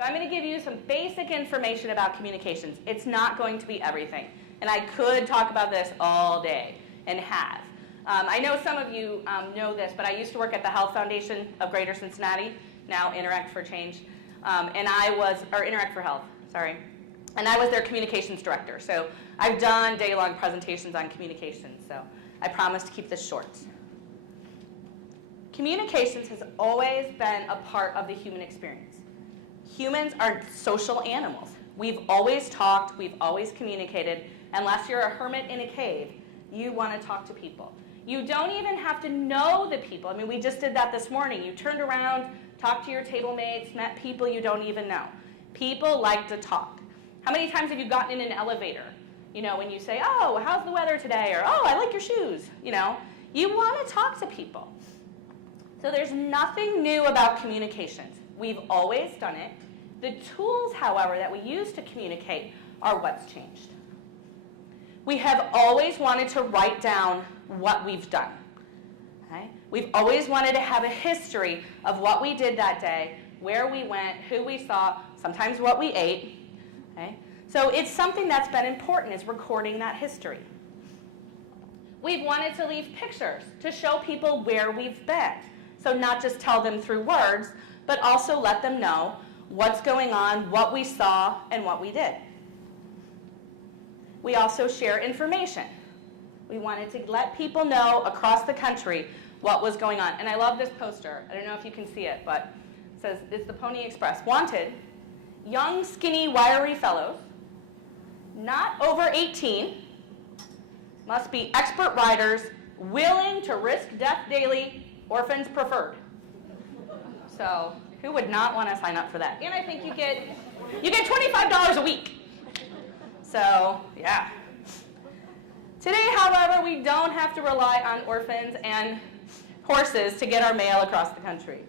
So I'm going to give you some basic information about communications. It's not going to be everything. And I could talk about this all day, and have. I know some of you know this, but I used to work at the Health Foundation of Greater Cincinnati, now Interact for Change, or Interact for Health, sorry. And I was their communications director. So I've done day-long presentations on communications, so I promise to keep this short. Communications has always been a part of the human experience. Humans are social animals. We've always talked, we've always communicated. Unless you're a hermit in a cave, you want to talk to people. You don't even have to know the people. I mean, we just did that this morning. You turned around, talked to your table mates, met people you don't even know. People like to talk. How many times have you gotten in an elevator? You know, when you say, oh, how's the weather today? Or, oh, I like your shoes. You know, you want to talk to people. So there's nothing new about communications. We've always done it. The tools, however, that we use to communicate are what's changed. We have always wanted to write down what we've done. Okay? We've always wanted to have a history of what we did that day, where we went, who we saw, sometimes what we ate. Okay? So it's something that's been important, is recording that history. We've wanted to leave pictures to show people where we've been. So not just tell them through words, but also let them know what's going on, what we saw, and what we did. We also share information. We wanted to let people know across the country what was going on. And I love this poster. I don't know if you can see it, but it says, it's the Pony Express. Wanted, young, skinny, wiry fellows, not over 18, must be expert riders, willing to risk death daily, orphans preferred. So who would not want to sign up for that? And I think you get $25 a week. So, yeah. Today, however, we don't have to rely on orphans and horses to get our mail across the country.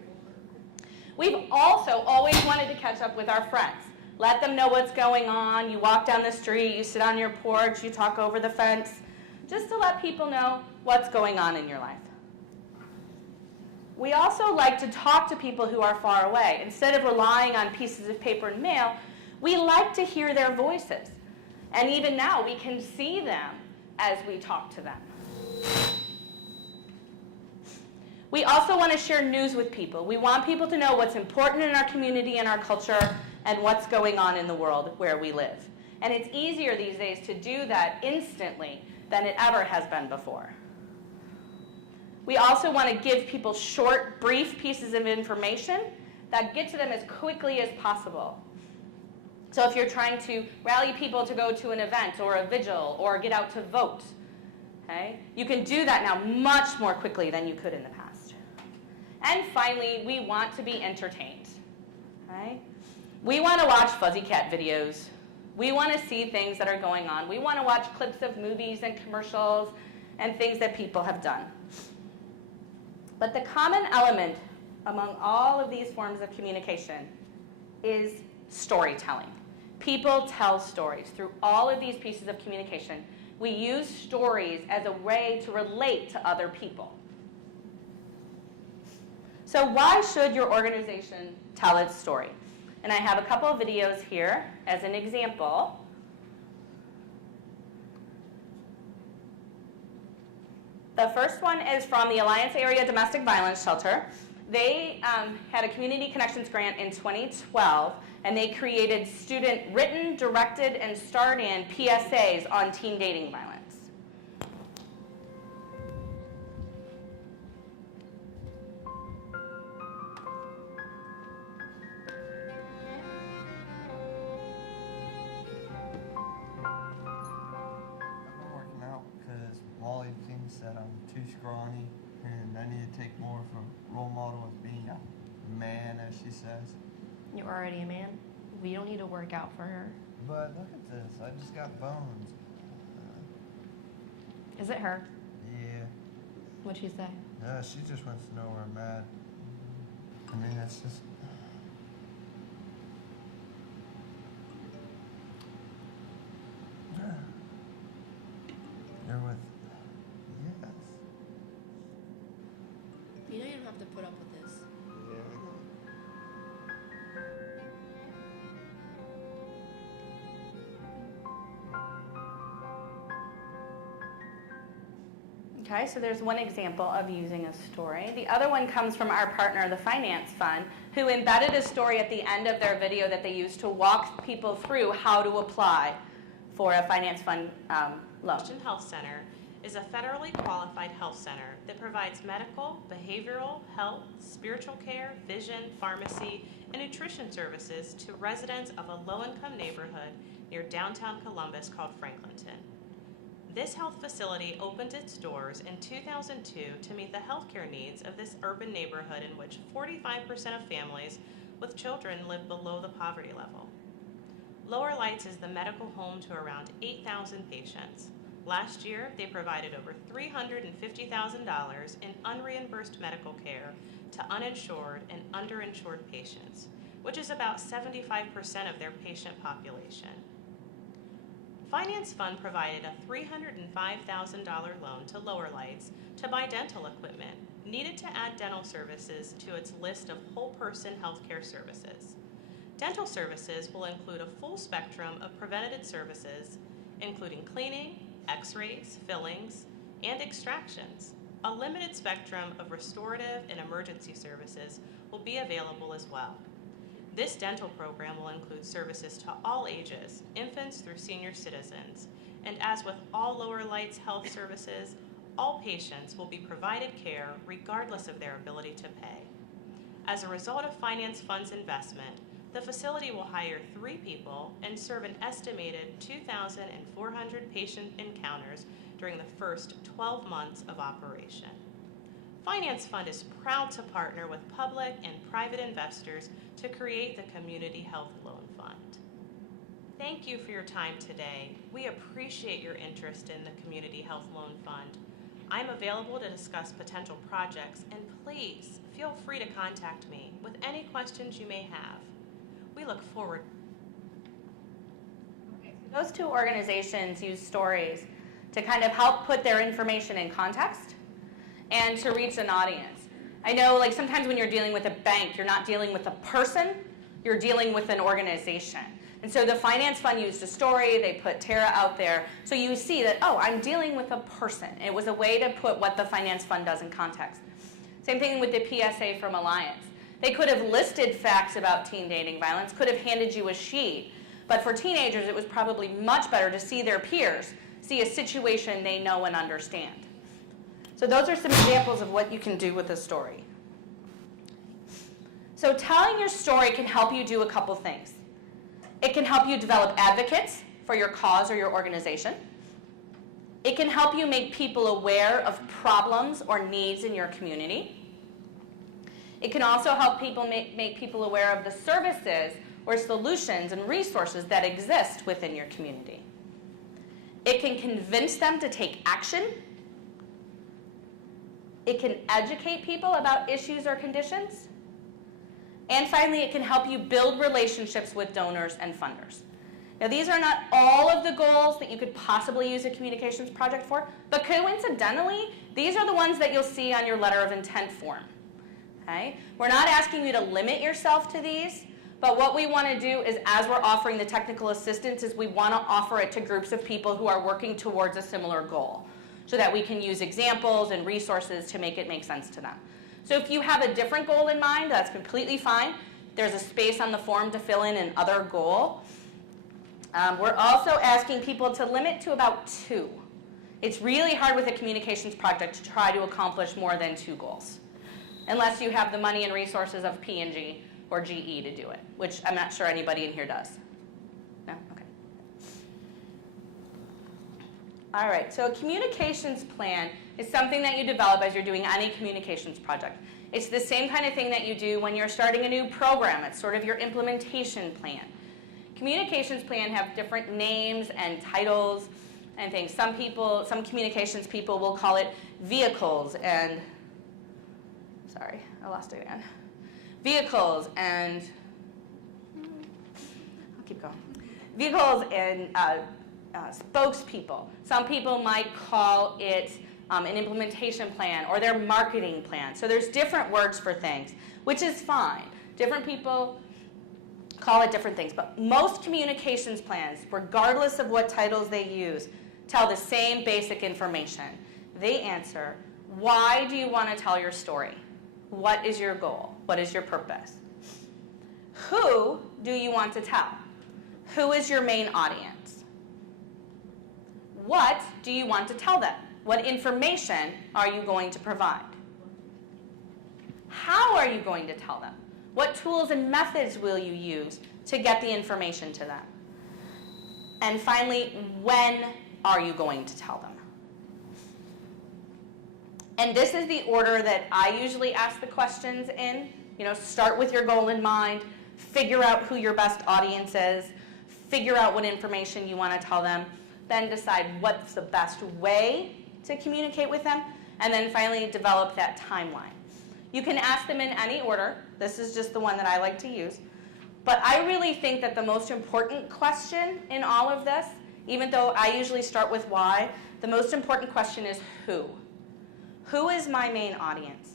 We've also always wanted to catch up with our friends. Let them know what's going on. You walk down the street, you sit on your porch, you talk over the fence, just to let people know what's going on in your life. We also like to talk to people who are far away. Instead of relying on pieces of paper and mail, we like to hear their voices. And even now, we can see them as we talk to them. We also want to share news with people. We want people to know what's important in our community and our culture and what's going on in the world where we live. And it's easier these days to do that instantly than it ever has been before. We also want to give people short, brief pieces of information that get to them as quickly as possible. So if you're trying to rally people to go to an event or a vigil or get out to vote, okay, you can do that now much more quickly than you could in the past. And finally, we want to be entertained. Okay? We want to watch fuzzy cat videos. We want to see things that are going on. We want to watch clips of movies and commercials and things that people have done. But the common element among all of these forms of communication is storytelling. People tell stories. Through all of these pieces of communication, we use stories as a way to relate to other people. So why should your organization tell its story? And I have a couple of videos here as an example. The first one is from the Alliance Area Domestic Violence Shelter. They had a Community Connections grant in 2012, and they created student written, directed, and starred-in PSAs on teen dating violence. That I'm too scrawny and I need to take more of a role model as being a man, as she says. You're already a man? We don't need to work out for her. But look at this, I just got bones. Is it her? Yeah. What'd she say? She just wants to know where I'm at. I mean, that's just... You're with... Yes. You know you don't have to put up with this. Yeah, I know. Okay, so there's one example of using a story. The other one comes from our partner, the Finance Fund, who embedded a story at the end of their video that they used to walk people through how to apply for a Finance Fund loan. Health Center is a federally qualified health center that provides medical, behavioral, health, spiritual care, vision, pharmacy, and nutrition services to residents of a low-income neighborhood near downtown Columbus called Franklinton. This health facility opened its doors in 2002 to meet the healthcare needs of this urban neighborhood in which 45% of families with children live below the poverty level. Lower Lights is the medical home to around 8,000 patients. Last year, they provided over $350,000 in unreimbursed medical care to uninsured and underinsured patients, which is about 75% of their patient population. Finance Fund provided a $305,000 loan to Lower Lights to buy dental equipment needed to add dental services to its list of whole-person healthcare services. Dental services will include a full spectrum of preventative services, including cleaning, x-rays, fillings, and extractions. A limited spectrum of restorative and emergency services will be available as well. This dental program will include services to all ages, infants through senior citizens, and as with all Lower Lights health services, all patients will be provided care regardless of their ability to pay. As a result of Finance Fund's investment, the facility will hire 3 people and serve an estimated 2,400 patient encounters during the first 12 months of operation. Finance Fund is proud to partner with public and private investors to create the Community Health Loan Fund. Thank you for your time today. We appreciate your interest in the Community Health Loan Fund. I'm available to discuss potential projects, and please feel free to contact me with any questions you may have. We look forward. Those 2 organizations use stories to kind of help put their information in context and to reach an audience. I know, like, sometimes when you're dealing with a bank, you're not dealing with a person, you're dealing with an organization. And so the Finance Fund used a story, they put Tara out there, so you see that, oh, I'm dealing with a person. It was a way to put what the Finance Fund does in context. Same thing with the PSA from Alliance. They could have listed facts about teen dating violence, could have handed you a sheet, but for teenagers it was probably much better to see their peers, see a situation they know and understand. So those are some examples of what you can do with a story. So telling your story can help you do a couple things. It can help you develop advocates for your cause or your organization. It can help you make people aware of problems or needs in your community. It can also help people make people aware of the services or solutions and resources that exist within your community. It can convince them to take action. It can educate people about issues or conditions. And finally, it can help you build relationships with donors and funders. Now, these are not all of the goals that you could possibly use a communications project for, but coincidentally, these are the ones that you'll see on your letter of intent form. Okay? We're not asking you to limit yourself to these, but what we want to do is, as we're offering the technical assistance, is we want to offer it to groups of people who are working towards a similar goal, so that we can use examples and resources to make it make sense to them. So if you have a different goal in mind, that's completely fine. There's a space on the form to fill in an other goal. We're also asking people to limit to about 2. It's really hard with a communications project to try to accomplish more than 2 goals, unless you have the money and resources of P&G or GE to do it, which I'm not sure anybody in here does. No? Okay. All right, so a communications plan is something that you develop as you're doing any communications project. It's the same kind of thing that you do when you're starting a new program. It's sort of your implementation plan. Communications plan have different names and titles and things. Some communications people will call it vehicles and, sorry, I lost it again. Vehicles and, I'll keep going. Vehicles and spokespeople. Some people might call it an implementation plan or their marketing plan. So there's different words for things, which is fine. Different people call it different things, but most communications plans, regardless of what titles they use, tell the same basic information. they answer, why do you want to tell your story? What is your goal? What is your purpose? Who do you want to tell? Who is your main audience? What do you want to tell them? What information are you going to provide? How are you going to tell them? What tools and methods will you use to get the information to them? And finally, when are you going to tell them? And this is the order that I usually ask the questions in. Start with your goal in mind, figure out who your best audience is, figure out what information you want to tell them, then decide what's the best way to communicate with them, and then finally develop that timeline. You can ask them in any order. This is just the one that I like to use. But I really think that the most important question in all of this, even though I usually start with why, the most important question is who. Who is my main audience?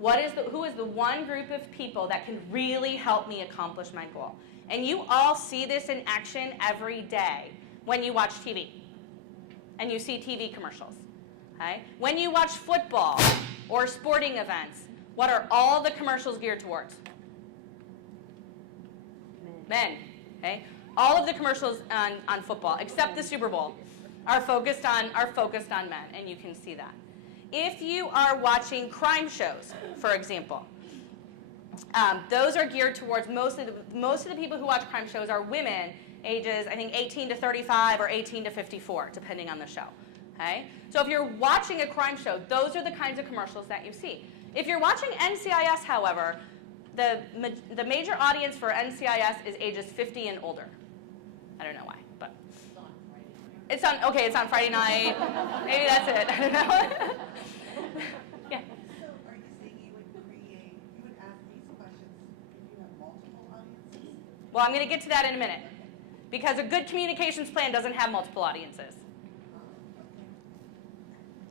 Who is the one group of people that can really help me accomplish my goal? And you all see this in action every day when you watch TV and you see TV commercials. Okay? When you watch football or sporting events, what are all the commercials geared towards? Men. Okay? All of the commercials on football, except the Super Bowl, are focused on men, and you can see that. If you are watching crime shows, for example, those are geared towards most of the people who watch crime shows are women, ages I think 18 to 35 or 18 to 54, depending on the show. Okay? So if you're watching a crime show, those are the kinds of commercials that you see. If you're watching NCIS, however, the major audience for NCIS is ages 50 and older. I don't know why, but it's on Friday night. Maybe that's it. I don't know. Yeah. So are you saying you would ask these questions if you have multiple audiences? Well, I'm going to get to that in a minute, because a good communications plan doesn't have multiple audiences.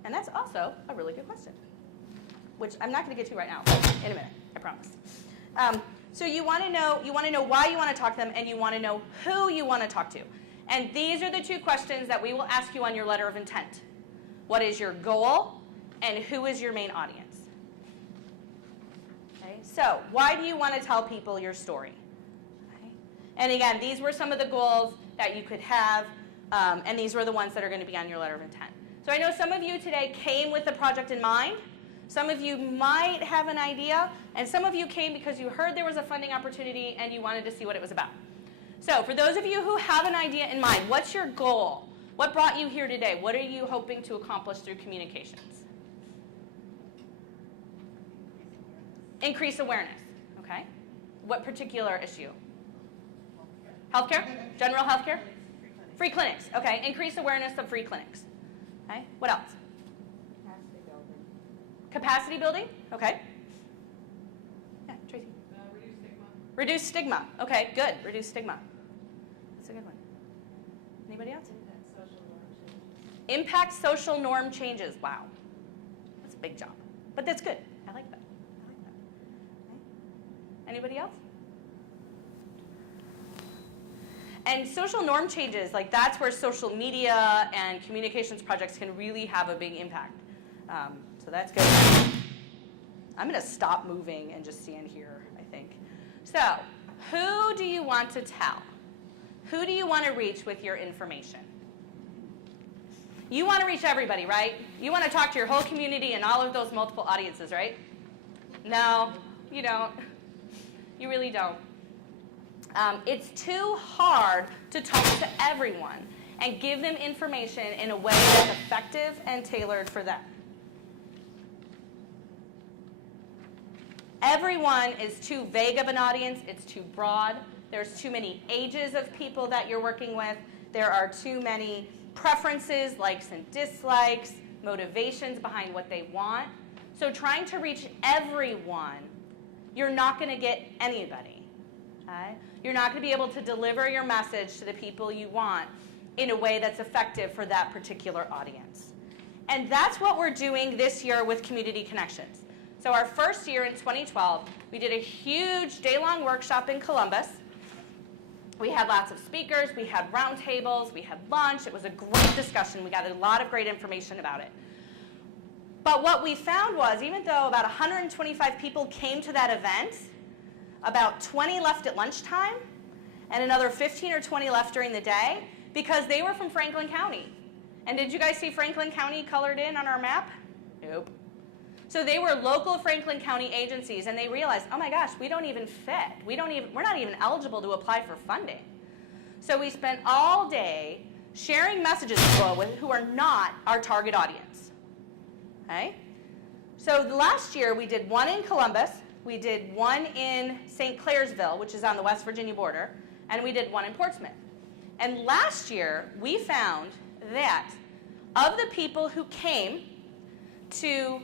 And that's also a really good question, which I'm not going to get to right now, but in a minute, I promise. So you want to know why you want to talk to them, and you want to know who you want to talk to. And these are the two questions that we will ask you on your letter of intent. What is your goal, and who is your main audience? Okay, so why do you want to tell people your story? Okay. And again, these were some of the goals that you could have, and these were the ones that are going to be on your letter of intent. So I know some of you today came with the project in mind. Some of you might have an idea, and some of you came because you heard there was a funding opportunity and you wanted to see what it was about. So for those of you who have an idea in mind, what's your goal? What brought you here today? What are you hoping to accomplish through communications? Increase awareness. Okay. What particular issue? Healthcare? General healthcare? Free clinics. Okay. Increase awareness of free clinics. Okay. What else? Capacity building? Okay. Yeah, Tracy. Reduce stigma. Reduce stigma. Okay, good. Reduce stigma. That's a good one. Anybody else? Impact social norm changes. Wow. That's a big job. But that's good. I like that. Okay. Anybody else? And social norm changes, like that's where social media and communications projects can really have a big impact. So that's good. I'm going to stop moving and just stand here, I think. So, who do you want to tell? Who do you want to reach with your information? You want to reach everybody, right? You want to talk to your whole community and all of those multiple audiences, right? No, you don't. You really don't. It's too hard to talk to everyone and give them information in a way that's effective and tailored for them. Everyone is too vague of an audience. It's too broad. There's too many ages of people that you're working with. There are too many preferences, likes and dislikes, motivations behind what they want. So trying to reach everyone, you're not going to get anybody. Okay? You're not going to be able to deliver your message to the people you want in a way that's effective for that particular audience. And that's what we're doing this year with Community Connections. So our first year in 2012, we did a huge day-long workshop in Columbus. We had lots of speakers, we had roundtables, we had lunch. It was a great discussion. We got a lot of great information about it. But what we found was, even though about 125 people came to that event, about 20 left at lunchtime, and another 15 or 20 left during the day, because they were from Franklin County. And did you guys see Franklin County colored in on our map? Nope. So they were local Franklin County agencies, and they realized, oh my gosh, we don't even fit. We're not even eligible to apply for funding. So we spent all day sharing messages with who are not our target audience. Okay? So last year we did one in Columbus, we did one in St. Clairsville, which is on the West Virginia border, and we did one in Portsmouth. And last year we found that of the people who came to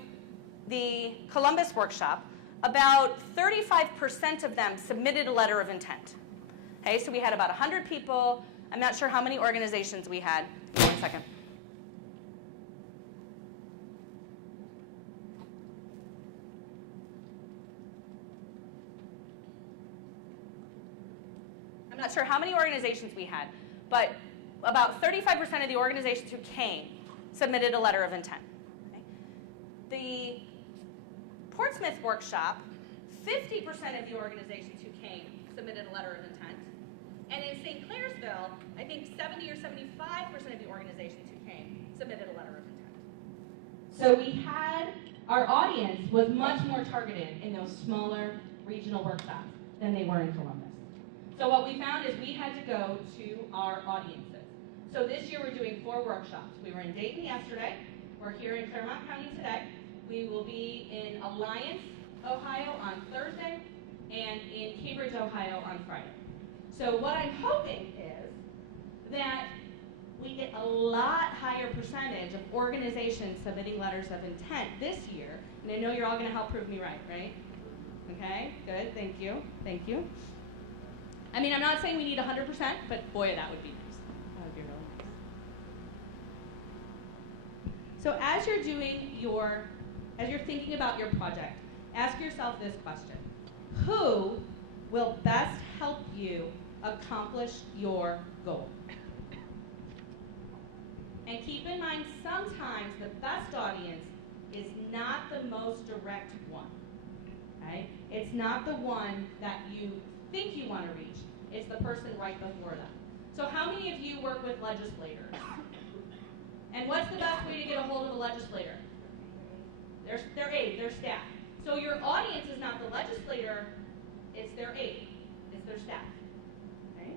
the Columbus workshop, about 35% of them submitted a letter of intent. Okay, so we had about 100 people. I'm not sure how many organizations we had. One second. I'm not sure how many organizations we had, but about 35% of the organizations who came submitted a letter of intent. Okay? The Portsmouth workshop, 50% of the organizations who came submitted a letter of intent. And in St. Clairsville, I think 70 or 75% of the organizations who came submitted a letter of intent. So we had, our audience was much more targeted in those smaller regional workshops than they were in Columbus. So what we found is we had to go to our audiences. So this year we're doing 4 workshops. We were in Dayton yesterday. We're here in Claremont County today. We will be in Alliance, Ohio on Thursday, and in Cambridge, Ohio on Friday. So what I'm hoping is that we get a lot higher percentage of organizations submitting letters of intent this year. And I know you're all going to help prove me right? Okay, good, thank you. I mean, I'm not saying we need 100%, but boy, that would be nice. That would be really nice. So as you're thinking about your project, ask yourself this question. Who will best help you accomplish your goal? And keep in mind, sometimes the best audience is not the most direct one. Okay? It's not the one that you think you want to reach. It's the person right before them. So how many of you work with legislators? And what's the best way to get a hold of a legislator? Their aide, their staff. So your audience is not the legislator, it's their aide, it's their staff. Okay?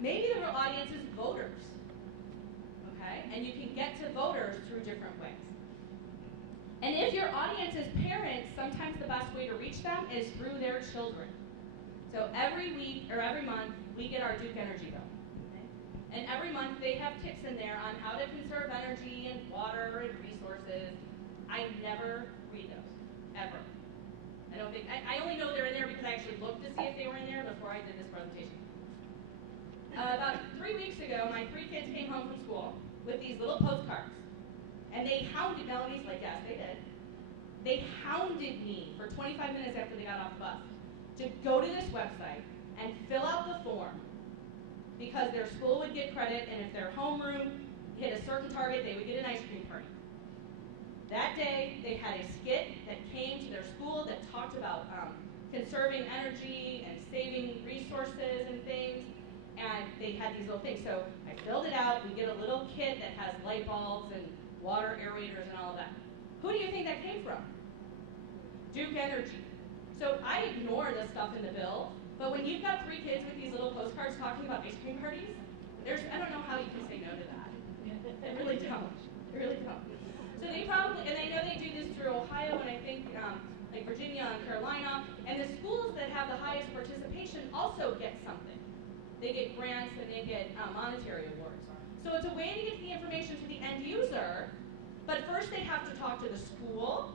Maybe the real audience is voters. Okay? And you can get to voters through different ways. And if your audience is parents, sometimes the best way to reach them is through their children. So every week or every month, we get our Duke Energy bill. Okay? And every month they have tips in there on how to conserve energy and water and resources. I never read those, ever. I only know they're in there because I actually looked to see if they were in there before I did this presentation. About 3 weeks ago, my 3 kids came home from school with these little postcards. And they hounded, Melanie's like, yes, they did. They hounded me for 25 minutes after they got off the bus to go to this website and fill out the form because their school would get credit, and if their homeroom hit a certain target, they would get an ice cream party. That day, they had a skit that came to their school that talked about conserving energy and saving resources and things, and they had these little things. So I filled it out. We get a little kit that has light bulbs and water aerators and all of that. Who do you think that came from? Duke Energy. So I ignore the stuff in the bill, but when you've got 3 kids with these little postcards talking about ice cream parties, I don't know how you can say no to that. I really don't. So they probably, and I know they do this through Ohio and I think like Virginia and Carolina, and the schools that have the highest participation also get something. They get grants and they get monetary awards. So it's a way to get the information to the end user, but first they have to talk to the school,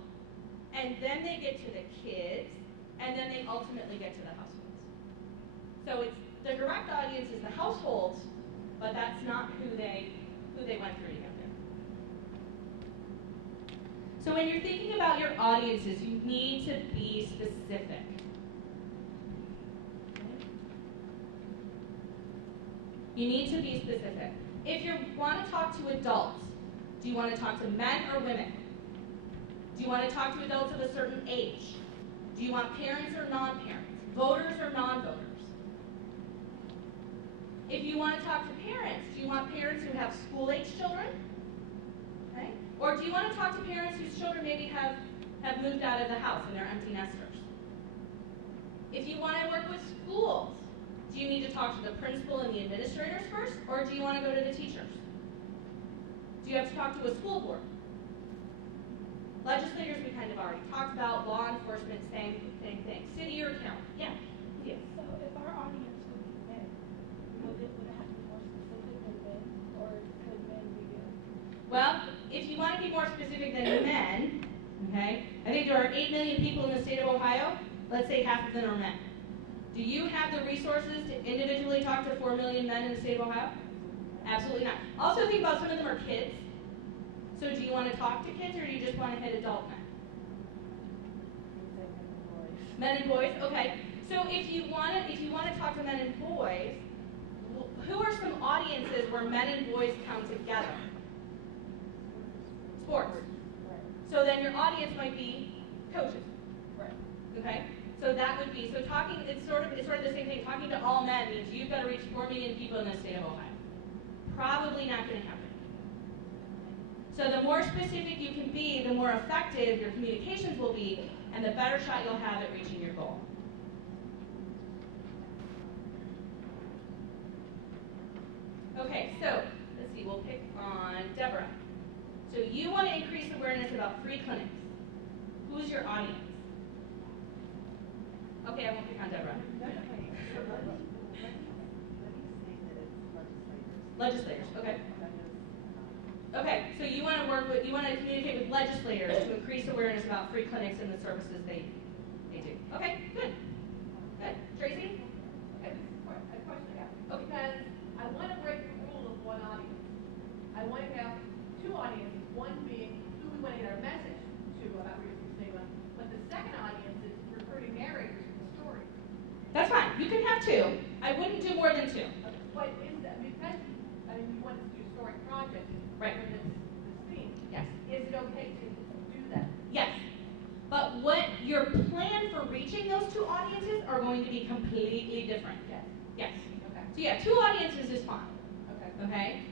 and then they get to the kids, and then they ultimately get to the households. So it's the direct audience is the households, but that's not who they went through to get there. So when you're thinking about your audiences, you need to be specific. You need to be specific. If you want to talk to adults, do you want to talk to men or women? Do you want to talk to adults of a certain age? Do you want parents or non-parents? Voters or non-voters? If you want to talk to parents, do you want parents who have school-age children? Okay? Or do you want to talk to parents whose children maybe have moved out of the house and they're empty nesters? If you want to work with schools, do you need to talk to the principal and the administrators first, or do you want to go to the teachers? Do you have to talk to a school board? Legislators we kind of already talked about. Law enforcement, same thing. City or county? Yeah. Yeah. So if our audience would be men, would it have to be more specific than men, or could men be good? Well, if you want to be more specific than men, okay, I think there are 8 million people in the state of Ohio. Let's say half of them are men. Do you have the resources to individually talk to 4 million men in the state of Ohio? Absolutely not. Also think about some of them are kids. So do you want to talk to kids, or do you just want to hit adult men? Men and boys? Okay. So if you want to talk to men and boys, who are some audiences where men and boys come together? Sports. So then your audience might be coaches. Okay? So that would be, so talking, it's sort of the same thing. Talking to all men means you've got to reach 4 million people in the state of Ohio. Probably not going to happen. So the more specific you can be, the more effective your communications will be, and the better shot you'll have at reaching your goal. Okay, so let's see, we'll pick on Deborah. So you want to increase awareness about free clinics. Who's your audience? Okay, I won't pick on Deborah. Let me say that it's legislators. Legislators, okay. Okay, so you want to communicate with legislators to increase awareness about free clinics and the services they do. Okay, good. Good. Tracy? Okay, this is a question I have. Okay. Because I want to break the rule of one audience. I want to have two audiences, one being who we want to get our message to about reducing stigma, but the second audience is recruiting narrators for the story. That's fine. You can have two. I wouldn't do more than two. What is that? Because, you want us to do a story project Right. for this theme. Yes. Is it okay to do that? Yes. But what your plan for reaching those two audiences are going to be completely different. Yes. Yes. Okay. So yeah, two audiences is fine. Okay. Okay?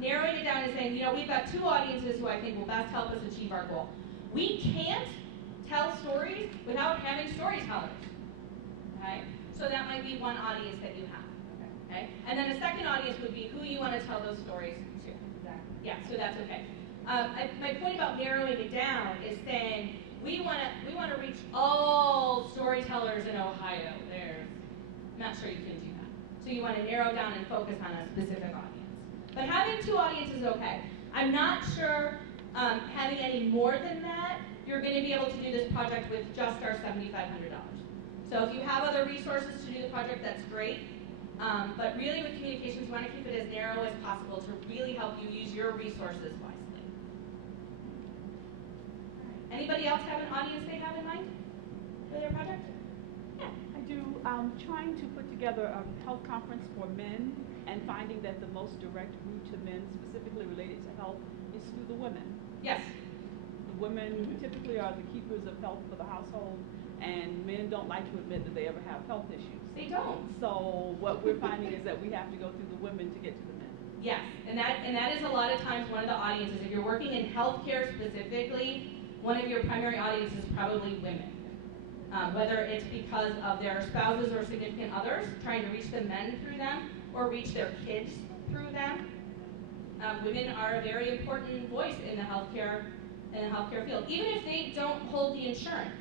Narrowing it down and saying, we've got two audiences who I think will best help us achieve our goal. We can't tell stories without having storytellers. Okay? So that might be one audience that you have. Okay? And then a second audience would be who you want to tell those stories to. Exactly. Yeah, so that's okay. My point about narrowing it down is saying we want to reach all storytellers in Ohio. I'm not sure you can do that. So you want to narrow down and focus on a specific audience. But having two audiences is okay. I'm not sure having any more than that, you're going to be able to do this project with just our $7,500. So if you have other resources to do the project, that's great. But really with communications, you want to keep it as narrow as possible to really help you use your resources wisely. Anybody else have an audience they have in mind for their project? Yeah. I do. Trying to put together a health conference for men and finding that the most direct route to men specifically related to health is through the women. Yes. The women typically are the keepers of health for the household, and men don't like to admit that they ever have health issues. They don't. So what we're finding is that we have to go through the women to get to the men. Yes, and that is a lot of times one of the audiences. If you're working in healthcare specifically, one of your primary audiences is probably women. Whether it's because of their spouses or significant others, trying to reach the men through them, or reach their kids through them. Women are a very important voice in the healthcare field, even if they don't hold the insurance.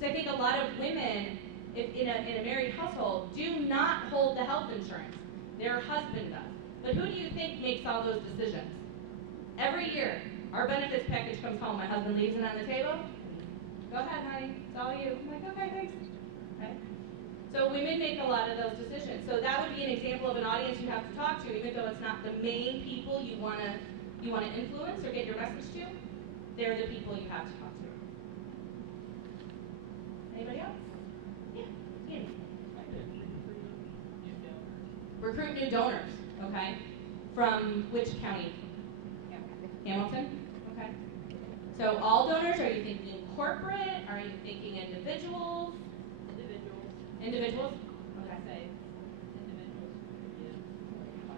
So I think a lot of women, in a married household, do not hold the health insurance. Their husband does. But who do you think makes all those decisions? Every year, our benefits package comes home. My husband leaves it on the table. Go ahead, honey. It's all you. I'm like, okay, thanks. Okay. So women make a lot of those decisions. So that would be an example of an audience you have to talk to, even though it's not the main people you want to influence or get your message to. They're the people you have to talk to. Anybody else? Yeah. Andy. Recruit new donors. Okay. From which county? Hamilton. Okay. So all donors, are you thinking corporate? Are you thinking individuals? Individuals. Individuals? Okay. Say individuals who give more than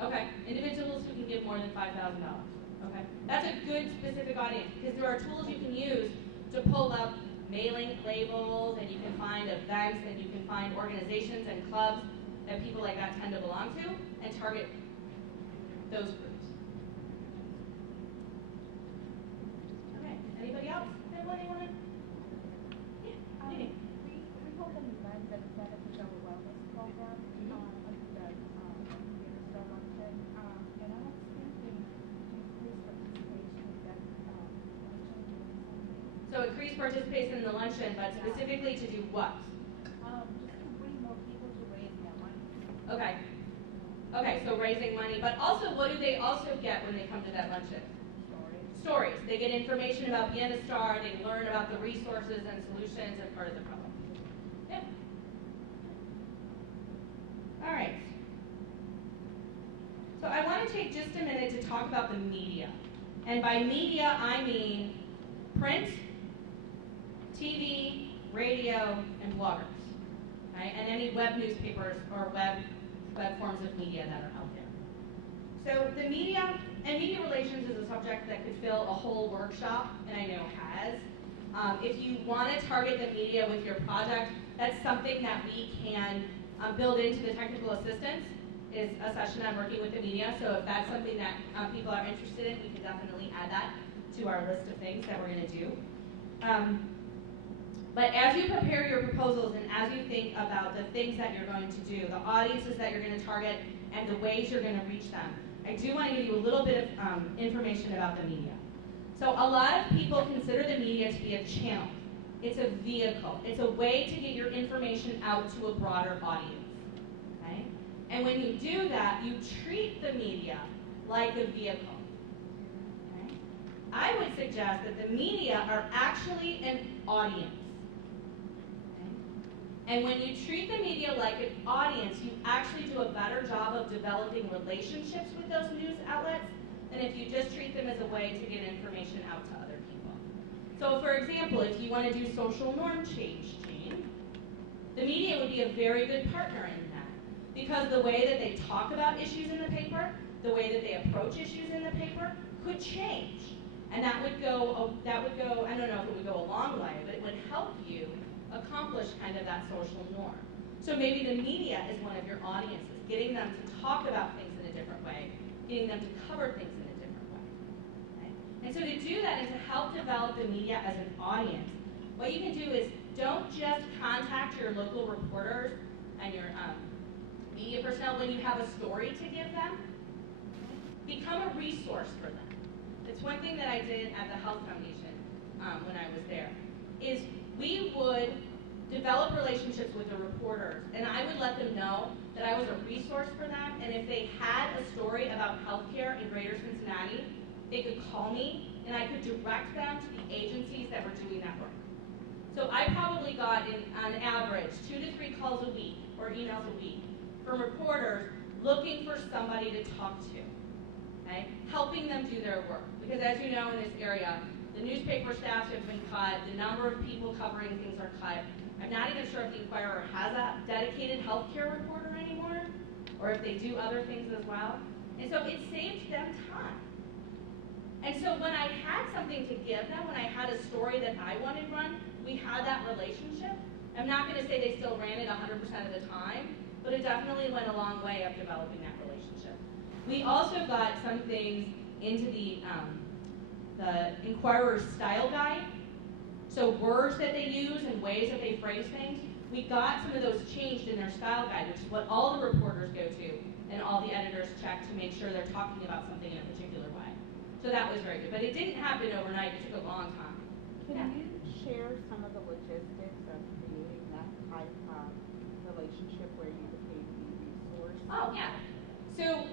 5,000. Okay, individuals who can give more than $5,000. Okay, that's a good specific audience because there are tools you can use to pull up mailing labels, and you can find events, and you can find organizations and clubs that people like that tend to belong to, and target those groups. Okay, anybody else? Anybody want to? Yeah, Nini. We hold an event that benefits our wellness program under the Minister Luncheon, and I was thinking increase participation in that luncheon doing something. So increase participation in the luncheon, but specifically to do what? Just to bring more people to raise more money. Okay. Okay, so raising money, but also what do they also get when they come to that luncheon? Stories. They get information about being a star, they learn about the resources and solutions and part of the problem. Yeah. All right. So I want to take just a minute to talk about the media. And by media, I mean print, TV, radio, and bloggers. Okay? And any web newspapers or web forms of media that are out there. So the media, and media relations is a subject that could fill a whole workshop, and I know has. If you want to target the media with your project, that's something that we can build into the technical assistance, is a session on working with the media. So if that's something that people are interested in, we can definitely add that to our list of things that we're going to do. But as you prepare your proposals and as you think about the things that you're going to do, the audiences that you're going to target, and the ways you're going to reach them, I do want to give you a little bit of information about the media. So a lot of people consider the media to be a channel. It's a vehicle. It's a way to get your information out to a broader audience. Okay? And when you do that, you treat the media like a vehicle. Okay? I would suggest that the media are actually an audience. And when you treat the media like an audience, you actually do a better job of developing relationships with those news outlets than if you just treat them as a way to get information out to other people. So for example, if you want to do social norm change, the media would be a very good partner in that. Because the way that they talk about issues in the paper, the way that they approach issues in the paper could change. And that would go, I don't know if it would go a long way, but it would help you accomplish kind of that social norm. So maybe the media is one of your audiences, getting them to talk about things in a different way, getting them to cover things in a different way. Okay? And so to do that and to help develop the media as an audience, what you can do is don't just contact your local reporters and your media personnel when you have a story to give them. Become a resource for them. It's one thing that I did at the Health Foundation when I was there, is we would develop relationships with the reporters, and I would let them know that I was a resource for them, and if they had a story about healthcare in Greater Cincinnati, they could call me, and I could direct them to the agencies that were doing that work. So I probably got, on average, 2 to 3 calls a week, or emails a week, from reporters looking for somebody to talk to, okay? Helping them do their work. Because as you know, in this area, the newspaper staffs have been cut, the number of people covering things are cut. I'm not even sure if the Inquirer has a dedicated healthcare reporter anymore, or if they do other things as well. And so it saved them time. And so when I had something to give them, when I had a story that I wanted run, we had that relationship. I'm not going to say they still ran it 100% of the time, but it definitely went a long way of developing that relationship. We also got some things into the Inquirer's style guide. So words that they use and ways that they phrase things, we got some of those changed in their style guide, which is what all the reporters go to and all the editors check to make sure they're talking about something in a particular way. So that was very good. But it didn't happen overnight. It took a long time. Can you share some of the logistics of creating that type of relationship where you became the resource? Oh, yeah. So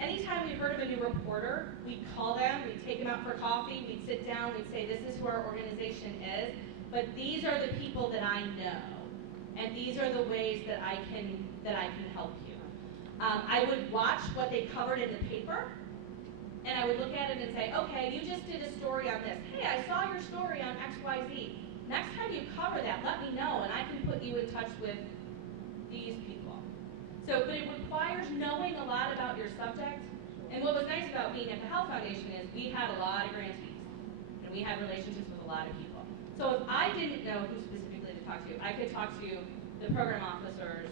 anytime we heard of a new reporter, we'd call them, we'd take them out for coffee, we'd sit down, we'd say, this is who our organization is, but these are the people that I know, and these are the ways that I can help you. I would watch what they covered in the paper, and I would look at it and say, okay, you just did a story on this. Hey, I saw your story on XYZ. Next time you cover that, let me know, and I can put you in touch with these people. So, but it requires knowing a lot about your subject. And what was nice about being at the Health Foundation is we had a lot of grantees, and we had relationships with a lot of people. So if I didn't know who specifically to talk to, I could talk to the program officers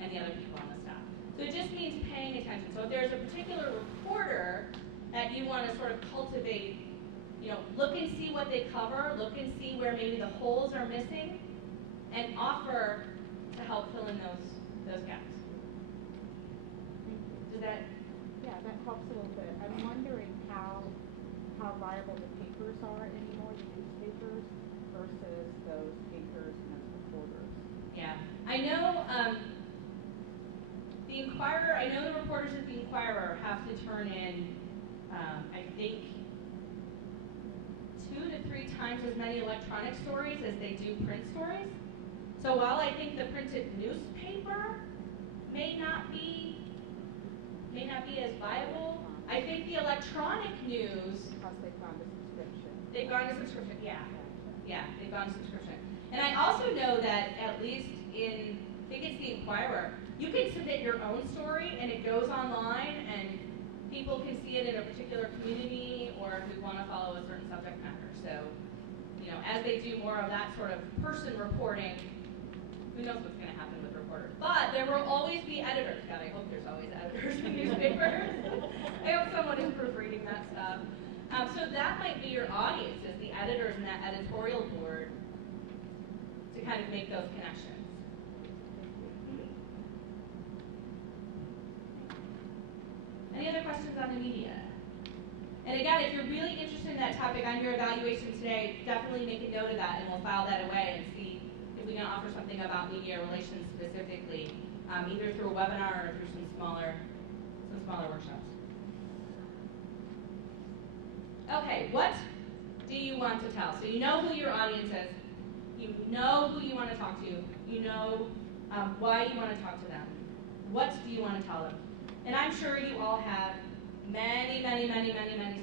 and the other people on the staff. So it just means paying attention. So if there's a particular reporter that you want to sort of cultivate, you know, look and see what they cover, look and see where maybe the holes are missing, and offer to help fill in those gaps. Does that? Yeah, that helps a little bit. I'm wondering how viable the papers are anymore, the newspapers, versus those papers and those reporters. Yeah, I know the Inquirer, I know the reporters at the Inquirer have to turn in, I think, 2 to 3 times as many electronic stories as they do print stories. So while I think the printed newspaper may not be as viable, I think the electronic news, Because they've gone to subscription. they've gone to subscription, yeah. Yeah, they've gone to subscription. And I also know that at least in, I think it's the Inquirer, you can submit your own story and it goes online and people can see it in a particular community or who want to follow a certain subject matter. So, you know, as they do more of that sort of person reporting, who knows what's going to happen with reporters. But there will always be editors. God, I hope there's always editors in newspapers. I hope someone is proofreading that stuff. So that might be your audience, is the editors and that editorial board to kind of make those connections. Any other questions on the media? And again, if you're really interested in that topic on your evaluation today, definitely make a note of that and we'll file that away and see if we can offer something about media relations specifically, either through a webinar or through some smaller workshops. Okay, what do you want to tell? So you know who your audience is, you know who you want to talk to, you know why you want to talk to them. What do you want to tell them? And I'm sure you all have many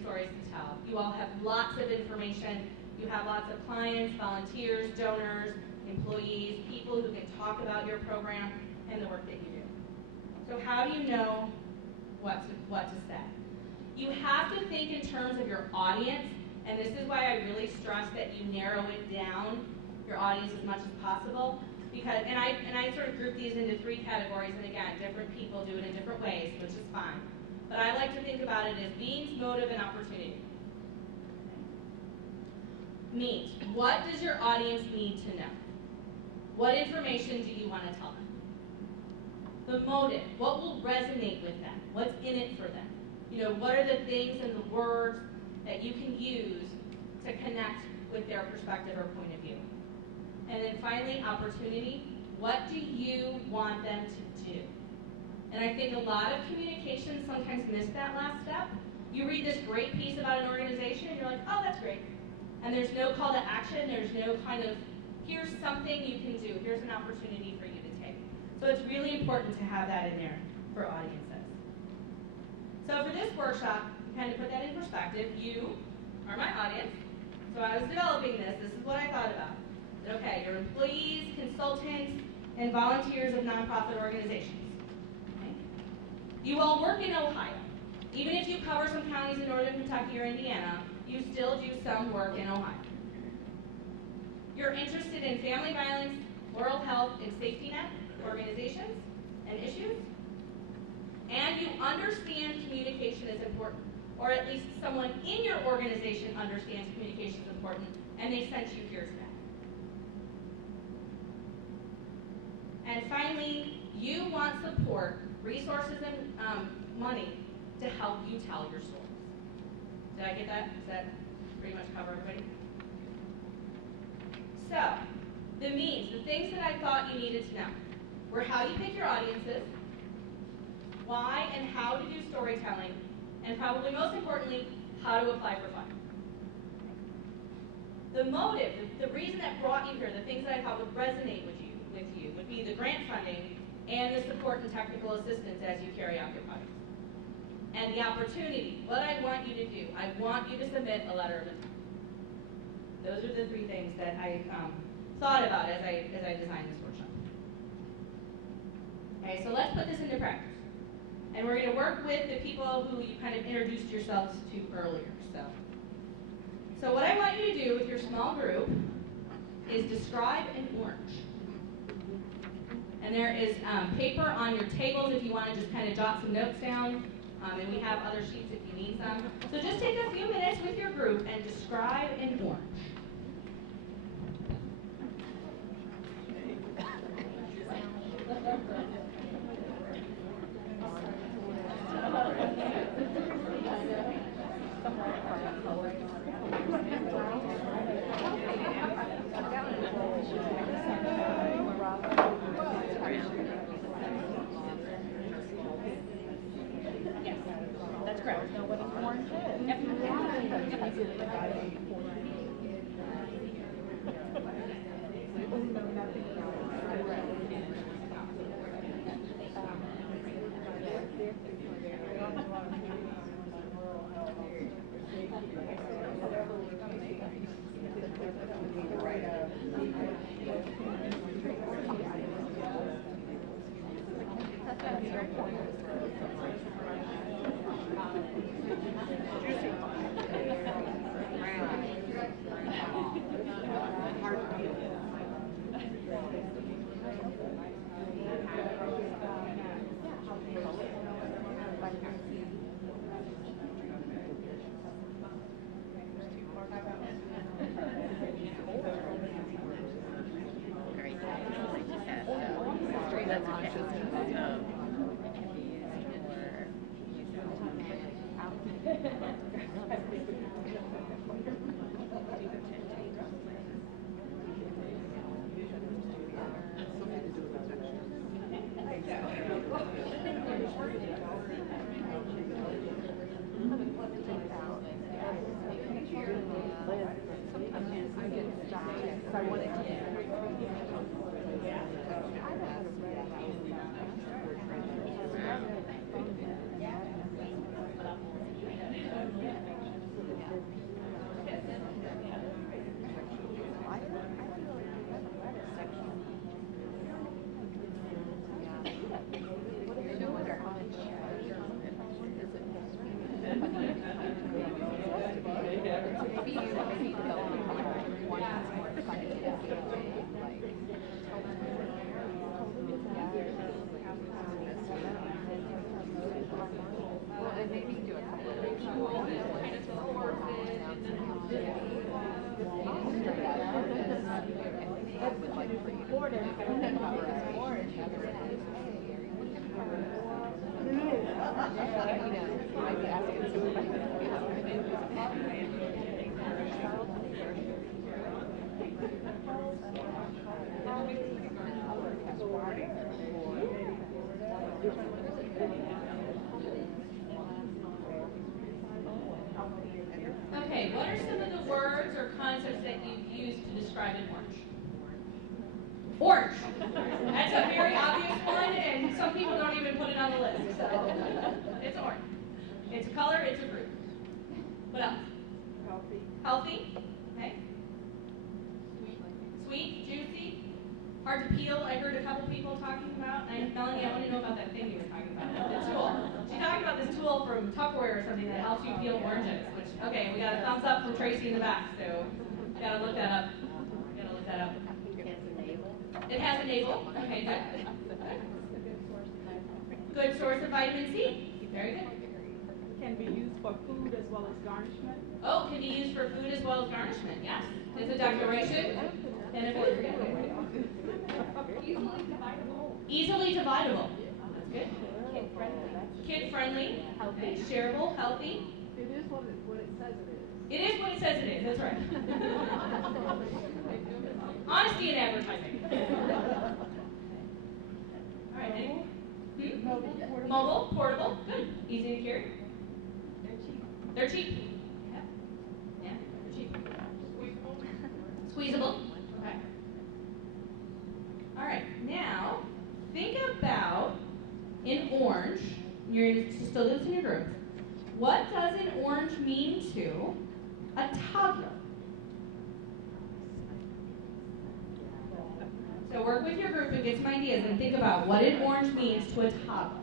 stories to tell. You all have lots of information. You have lots of clients, volunteers, donors, employees, people who can talk about your program and the work that you do. So how do you know what to say? You have to think in terms of your audience, and this is why I really stress that you narrow it down, your audience, as much as possible. Because, and I sort of group these into 3 categories, and again, different people do it in different ways, which is fine. But I like to think about it as means, motive, and opportunity. Means, what does your audience need to know? What information do you want to tell them? The motive, what will resonate with them? What's in it for them? You know, what are the things and the words that you can use to connect with their perspective or point of view? And then finally, opportunity. What do you want them to do? And I think a lot of communications sometimes miss that last step. You read this great piece about an organization and you're like, oh, that's great. And there's no call to action. There's no kind of, here's something you can do. Here's an opportunity for you to take. So it's really important to have that in there for audiences. So for this workshop, to kind of put that in perspective, you are my audience. So I was developing this. This is what I thought about. Okay, your employees, consultants, and volunteers of nonprofit organizations. Okay? You all work in Ohio. Even if you cover some counties in northern Kentucky or Indiana, you still do some work in Ohio. You're interested in family violence, oral health, and safety net organizations and issues. And you understand communication is important, or at least someone in your organization understands communication is important, and they sent you here today. And finally, you want support, resources, and money to help you tell your stories. Did I get that? Does that pretty much cover everybody? So, the means, the things that I thought you needed to know were how you pick your audiences, why and how to do storytelling, and probably most importantly, how to apply for funding. The motive, the reason that brought you here, the things that I thought would resonate with you would be the grant funding and the support and technical assistance as you carry out your projects. and the opportunity. What I want you to do, I want you to submit a letter of intent. Those are the three things that I thought about as I designed this workshop. Okay, so let's put this into practice. And we're going to work with the people who you kind of introduced yourselves to earlier. So what I want you to do with your small group is describe an orange. And there is paper on your tables if you want to just kind of jot some notes down. And we have other sheets if you need some. So just take a few minutes with your group and describe an orange. Yes, that's correct. Yep. Okay, what are some of the words or concepts that you've used to describe an orange? Orange. That's a very obvious one, and some people don't even put it on the list. So it's orange. It's a color, it's a fruit. What else? Healthy. Healthy. Okay. Sweet, juicy, hard to peel. I heard a couple people talking about, and Melanie, I want to know about that thing you were talking about, the tool. She talked about this tool from Tupperware or something that helps you peel oranges, which, okay, we got a thumbs up from Tracy in the back, so gotta look that up. Gotta look that up. It has a navel. Okay, good. Good source of vitamin C. Very good. Can be used for food as well as garnishment. Oh, can be used for food as well as garnishment, yes. It's a declaration. And if it's easily dividable. That's good. Kid friendly. Okay. Shareable, healthy. It is what it says it is. It is what it says it is, that's right. Honesty in advertising. All right, any? Mobile, portable, good. Easy to carry. They're cheap. Yeah. Yeah, they're cheap. Squeezable. Okay. All right, now think about in orange. You're still do this in your group. What does an orange mean to a toddler? So work with your group and get some ideas and think about what an orange means to a toddler.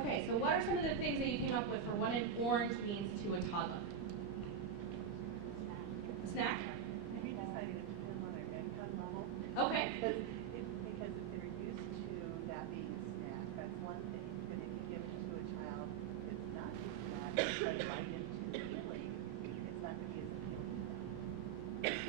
Okay, so what are some of the things that you came up with for what an orange means to a toddler? Snack? Have you decided to put them on their income level? Okay. Because if they're used to that being a snack, that's one thing. But if you give it to a child that's not used to that, and try to bite into the feeling, it's not going to be as appealing to them.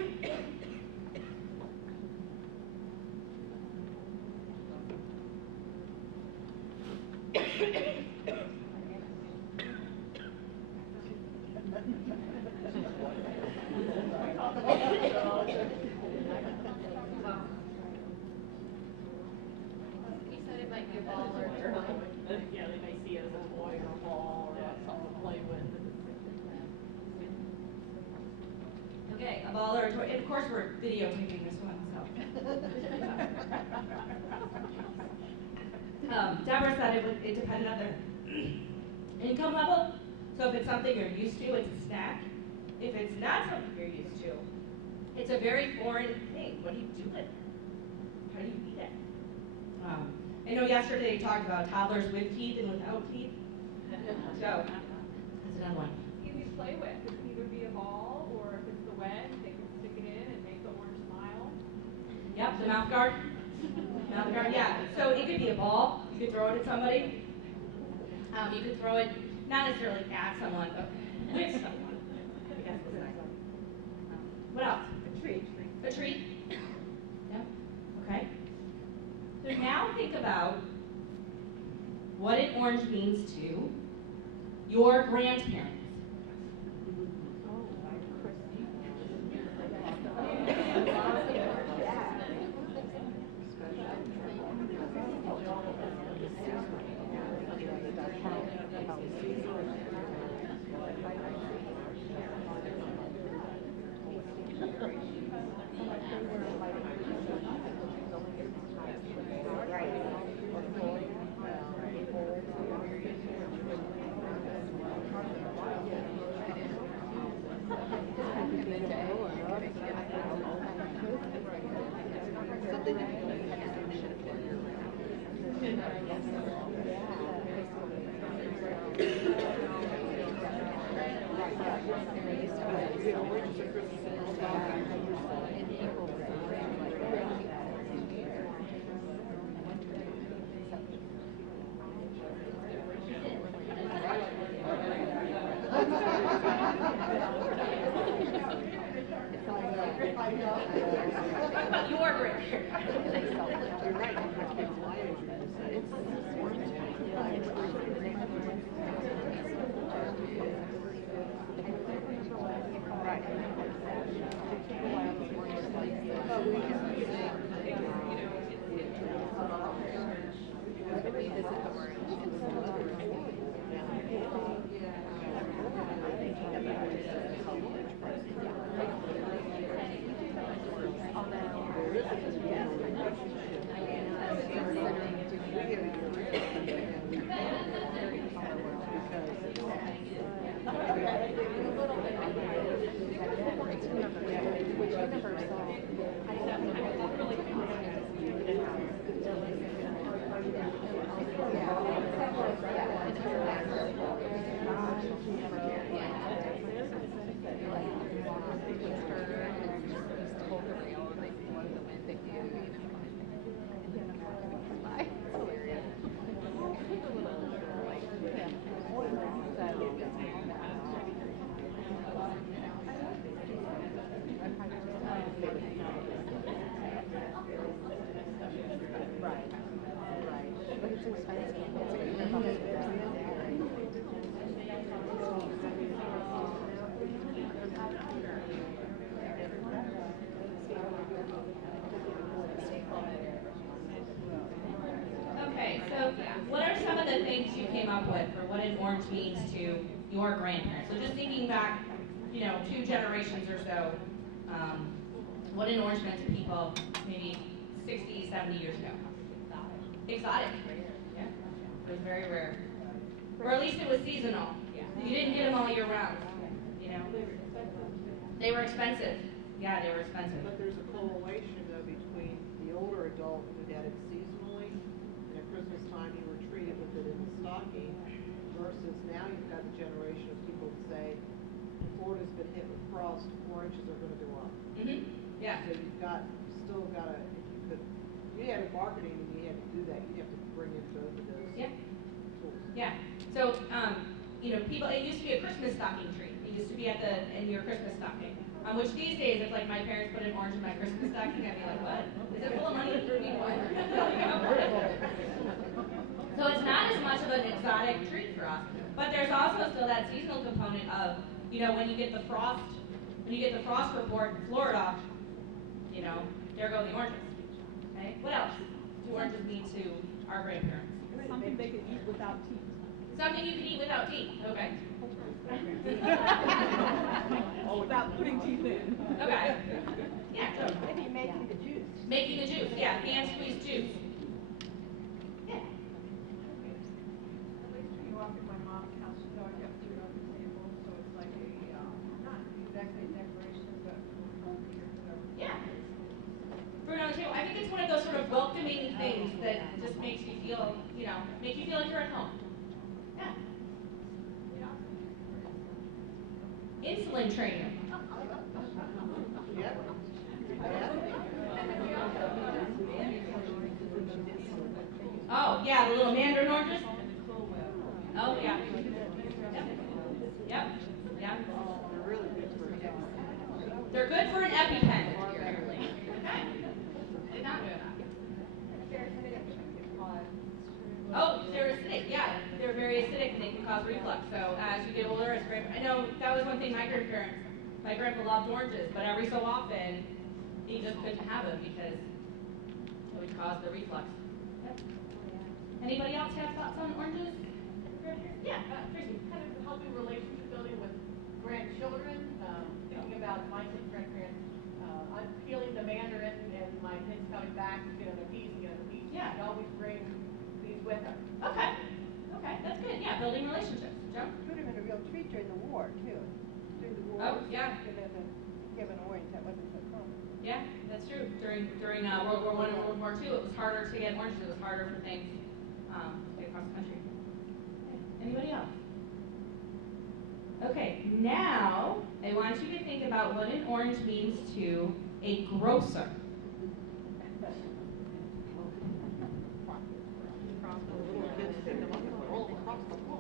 He said it might be a ball or a toy. Yeah, they may see it as a toy or a ball or something to play with. Okay, a ball or a toy. And of course, we're videotaping this one, so. Deborah said it depended on their income level. So if it's something you're used to, it's a snack. If it's not something you're used to, it's a very foreign thing. What do you do with it? How do you eat it? I know yesterday you talked about toddlers with teeth and without teeth. So that's another one. Easy to play with. It can either be a ball, or if it's the wedge, they can stick it in and make the orange smile. Yep, the mouth guard. Mouth guard, yeah. So it could be a ball. You could throw it at somebody. You could throw it not necessarily at someone, but with someone. I guess was nice. What else? A treat. A treat. Yep. Okay. So now think about what an orange means to your grandparents. I know. What about your grandparents? You're right, it must be my age, Okay, so what are some of the things you came up with for what an orange means to your grandparents? So just thinking back, 2 generations or so, what an orange meant to people maybe 60, 70 years ago. Exotic. Yeah. It was very rare. Or at least it was seasonal. You didn't get them all year round. They were expensive. Yeah, they were expensive. But there's a correlation though between the older adult who had it seasonally, and at Christmas time you were treated with it in the stocking, versus now you've got the generation of people who say, Florida's been hit with frost, oranges are gonna go up. Mm-hmm. Yeah. So you've still gotta, you had a marketing and you had to do that, you have to bring in both of those tools. Yeah. So, people, it used to be a Christmas stocking tree. It used to be in your Christmas stocking. Which these days, if like my parents put an orange in my Christmas stocking, I'd be like, what? Is it full of money? So it's not as much of an exotic treat for us. But there's also still that seasonal component of, when you get the frost report in Florida, there go the oranges. Okay? What else do oranges mean to our grandparents? Something they could eat without teeth. Something you can eat without teeth. Okay. Without putting teeth in. Okay. Yeah. So Maybe making the juice. making the juice. Yeah. Hand squeezed juice. Yeah. At least when you walk in my mom's house, she's always got food on the table, so it's like not exactly a decoration, but Yeah. Fruit on the table. I think it's one of those sort of welcoming things that just makes you feel, make you feel like you're at home. Yeah. Insulin training. Yep. Oh, yeah, the little mandarin oranges. Oh, yeah. Yep. Yep. They're really good for it. They're good for an EpiPen, apparently. Okay. Did not know that. Oh, they're acidic, yeah. They're very acidic and they can cause reflux. So as you get older, I know that was one thing my grandpa loved oranges, but every so often he just couldn't have them because it would cause the reflux. Yep. Anybody else have thoughts on oranges? Yeah, Tracy. Kind of helping relationship building with grandchildren, thinking about my sick grandparents. I'm peeling the mandarin and my kids coming back to get another piece, Yeah. I always bring these with them. Okay. Okay, that's good. Yeah, building relationships. Joe? Would have been a real treat during the war, too. During the war. Oh, yeah. Give an orange, that wasn't so common. Yeah, that's true. During World War I and World War II, it was harder to get oranges. It was harder for things to get across the country. Okay. Anybody else? Okay, now I want you to think about what an orange means to a grocer. Little kids pick them up and roll them across the floor.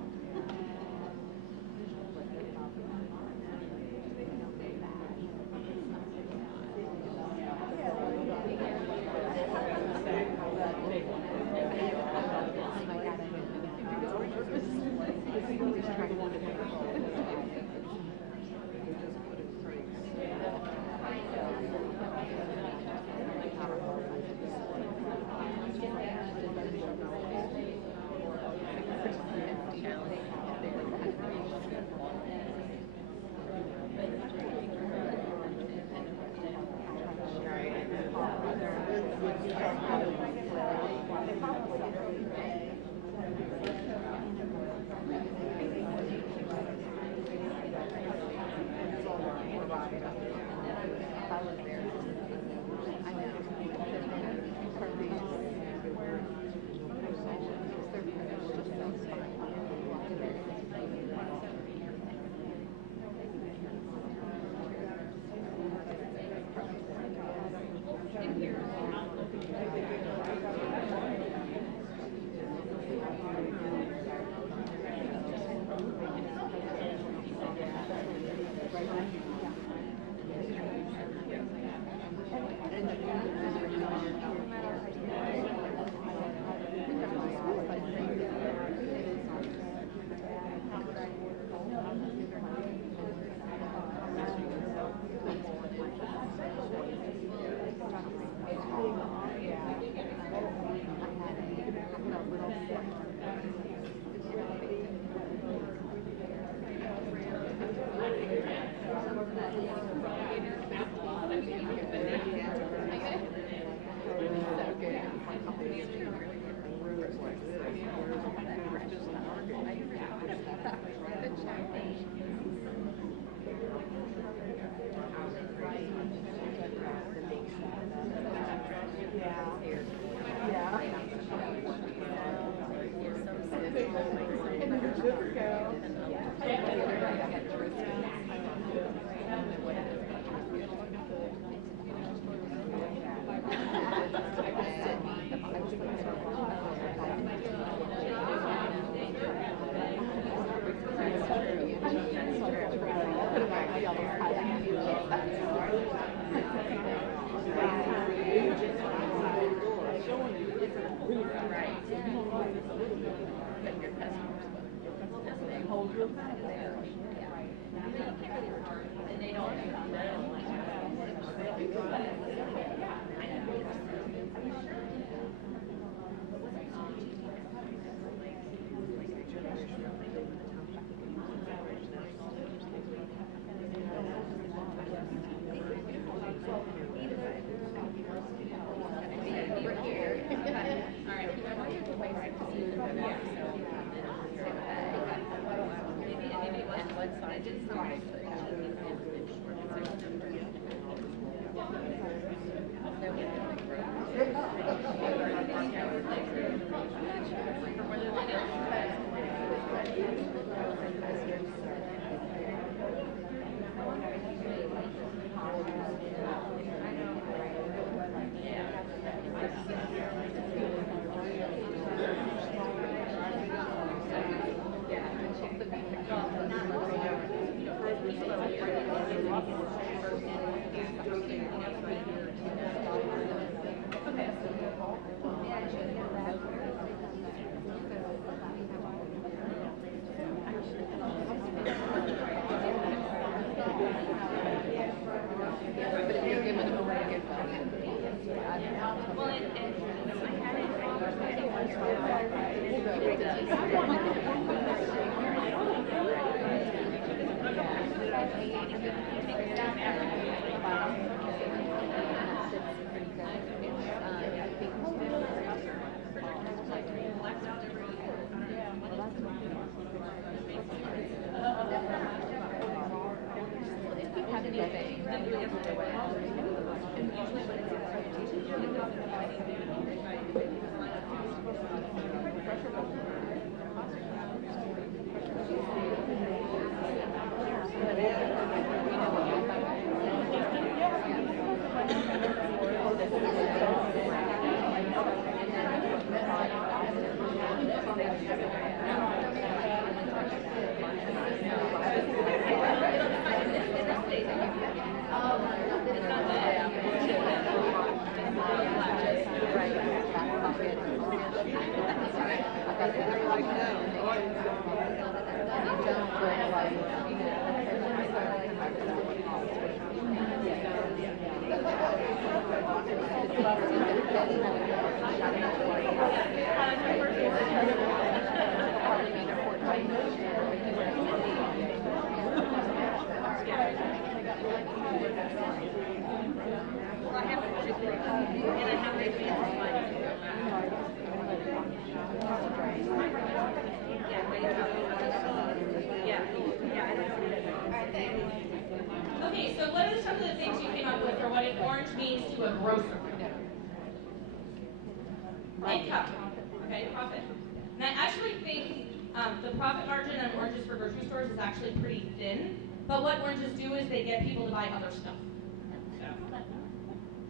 your customers, but they Whole group. and they don't Okay, so what are some of the things you came up with for what an orange means to a grocer? Income, okay, profit. And I actually think the profit margin on oranges for grocery stores is actually pretty thin, but what oranges do is they get people to buy other stuff.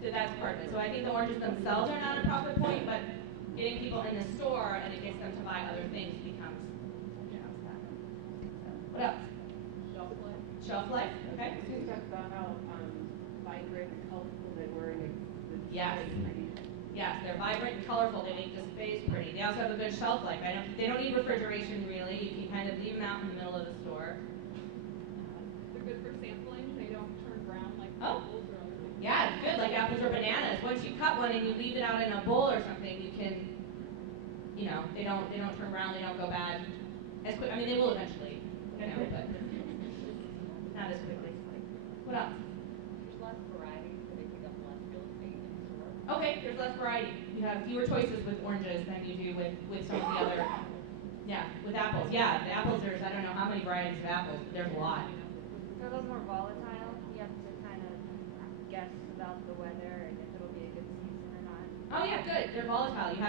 So that's part of it. So I think the oranges themselves are not a profit point, but getting people in the store and it gets them to buy other things becomes that. What else? shelf life. Shelf life, okay. You talked about how vibrant and colorful they were, and Yes. Yes, they're vibrant and colorful. They make the space pretty. They also have a good shelf life. They don't need refrigeration really. You can kind of leave them out in the middle of the store. They're good for sampling. They don't turn brown like Oh. apples or other things. Yeah, it's good, like apples or bananas. Once you cut one and you leave it out in a bowl or something, you can, they don't turn brown. They don't go bad as quick. I mean, they will eventually, but not as quickly. What else? There's less variety, so they take up less real estate in the store. Okay, there's less variety. You have fewer choices with oranges than you do with some of the other, with apples. Yeah, the apples, there's I don't know how many varieties of apples, but there's a lot. They're a little more volatile. You have to kind of guess about the weather and if it'll be a good season or not. Oh yeah, good. They're volatile. You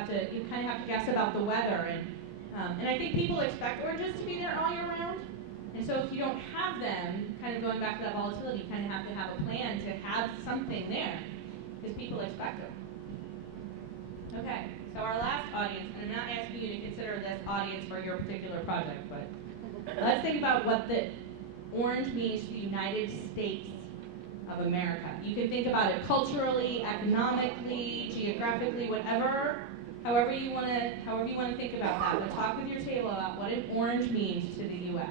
kind of have to guess about the weather, and I think people expect oranges to be there all year round. And so if you don't have them, kind of going back to that volatility, you kind of have to have a plan to have something there, because people expect them. Okay, so our last audience, and I'm not asking you to consider this audience for your particular project, but let's think about what the orange means to the United States of America. You can think about it culturally, economically, geographically, whatever However you want to think about that, but talk with your table about what an orange means to the U.S.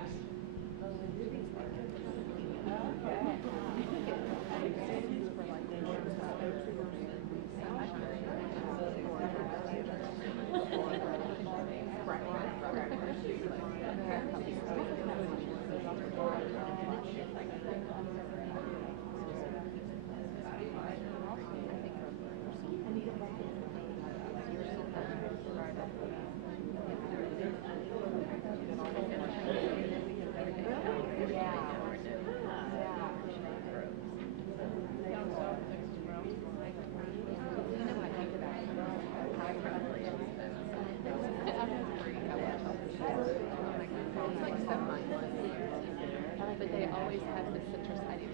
But they always have the citrus idea.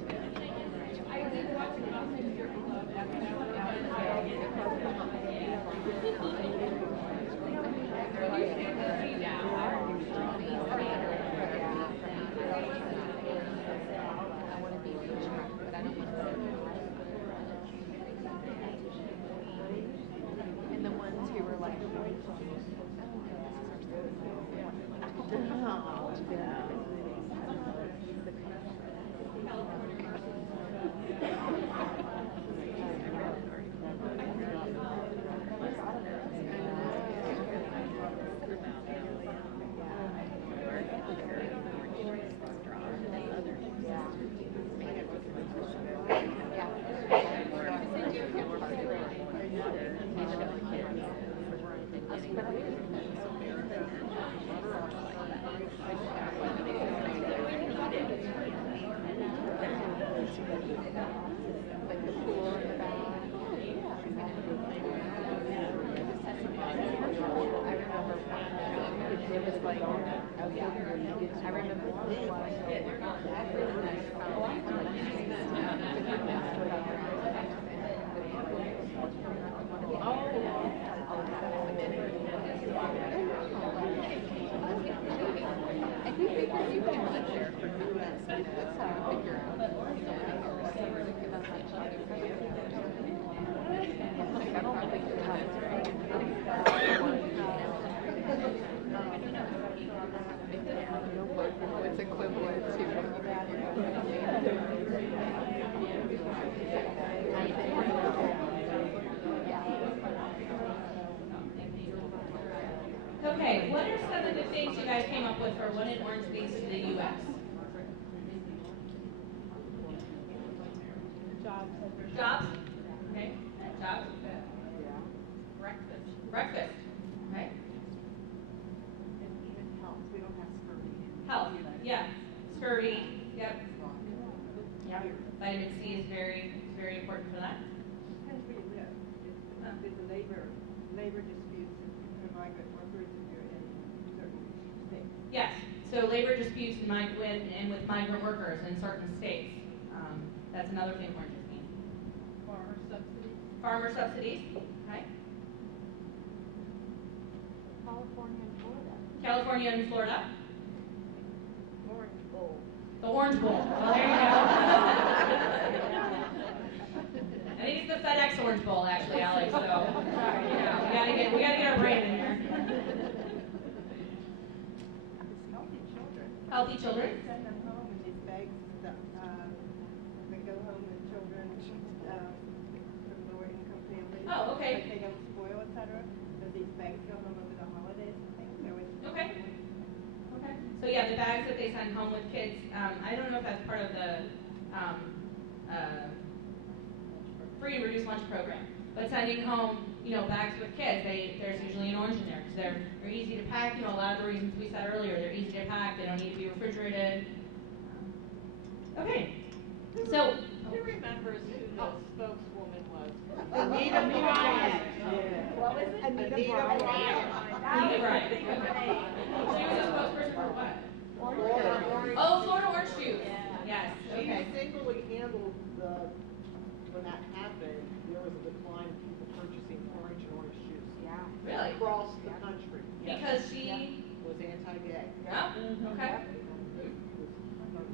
I want to be beach rock, but I don't want to. And the ones who were like, like the pool in the back. I remember it was like, oh yeah, I remember this one. I think because you can live there for months, that's how I figure out. I don't think it's it's equivalent Okay, what are some of the things you guys came up with for what an orange means to the U.S.? Jobs. Jobs? Okay, jobs. Breakfast. Breakfast. Okay. And even health, we don't have scurvy. Health. Yeah. Scurvy. Yep. Yep. Vitamin C is very important for that. Depends where you live. If the labor disputes and migrant workers if you're in certain states. Yes. So labor disputes and with migrant workers in certain states. That's another thing oranges mean. Farmer subsidies. Farmer subsidies. Okay. California and Florida. California and Florida. Orange Bowl. The Orange Bowl. Well, there you go. I think it's the FedEx Orange Bowl, actually, Alex. So, yeah, we gotta get our brand in here. Healthy children. Healthy children. Send them home in these bags. They go home with children from lower income families. Oh, okay. Like they don't spoil, etc. Does these bags go home over the holidays and things? Okay. Okay. So yeah, the bags that they send home with kids. I don't know if that's part of the free and reduced lunch program, but sending home, bags with kids. There's usually an orange in there because they're easy to pack. A lot of the reasons we said earlier, they're easy to pack. They don't need to be refrigerated. Okay. So. Who remembers who the spokeswoman was? Anita Bryant. What was it? Anita Bryant. Anita Bryant. Okay. She was a spokesperson for what? Florida. Oh, Florida orange juice. Yes. She Okay. singularly handled when that happened, there was a decline of people purchasing orange and orange juice. Yeah. Really? Across the country. Because she. Was anti-gay. Oh. Okay.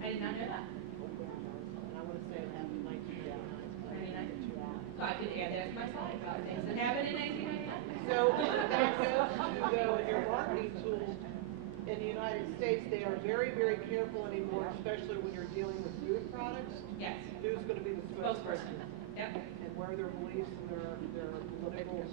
I did not know that. And I want to say it happened in 1999. 99. So I did add that to my slide about things that happened in 1999. So That goes to, though, in your marketing tools, in the United States, they are very, very careful anymore, especially when you're dealing with food products. Yes. Who's going to be the spokesperson? Yep. And where their beliefs and their political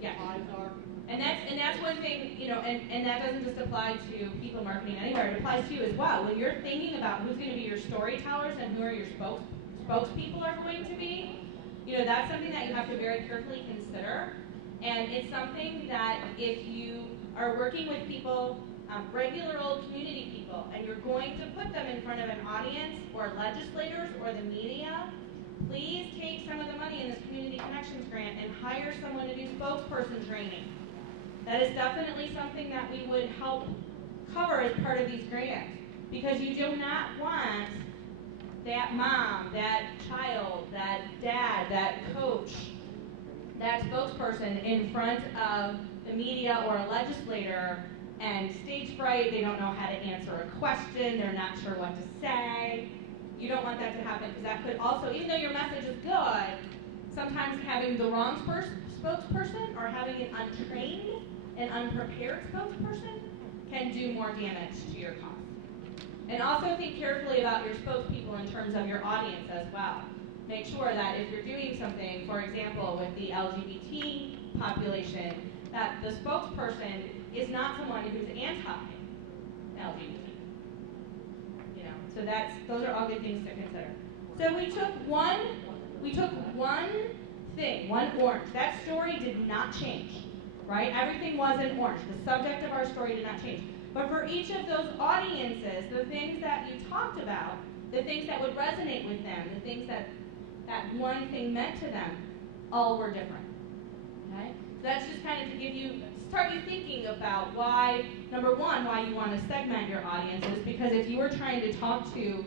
Yes. ties are. And that's one thing, and that doesn't just apply to people marketing anywhere. It applies to you as well. When you're thinking about who's going to be your storytellers and who are your spokespeople are going to be, that's something that you have to very carefully consider. And it's something that if you are working with people, regular old community people, and you're going to put them in front of an audience or legislators or the media, please take some of the money in this Community Connections grant and hire someone to do spokesperson training. That is definitely something that we would help cover as part of these grants, because you do not want that mom, that child, that dad, that coach, that spokesperson in front of the media or a legislator and stage fright. They don't know how to answer a question, they're not sure what to say. You don't want that to happen, because that could also, even though your message is good, sometimes having the wrong spokesperson or having an untrained and unprepared spokesperson can do more damage to your cause. And also think carefully about your spokespeople in terms of your audience as well. Make sure that if you're doing something, for example, with the LGBT population, that the spokesperson is not someone who's anti-LGBT. So those are all good things to consider. So we took one thing, one orange. That story did not change, right? Everything was in orange. The subject of our story did not change. But for each of those audiences, the things that you talked about, the things that would resonate with them, the things that one thing meant to them, all were different. Okay? So that's just kind of to start you thinking about why, number one, why you want to segment your audiences, because if you were trying to talk to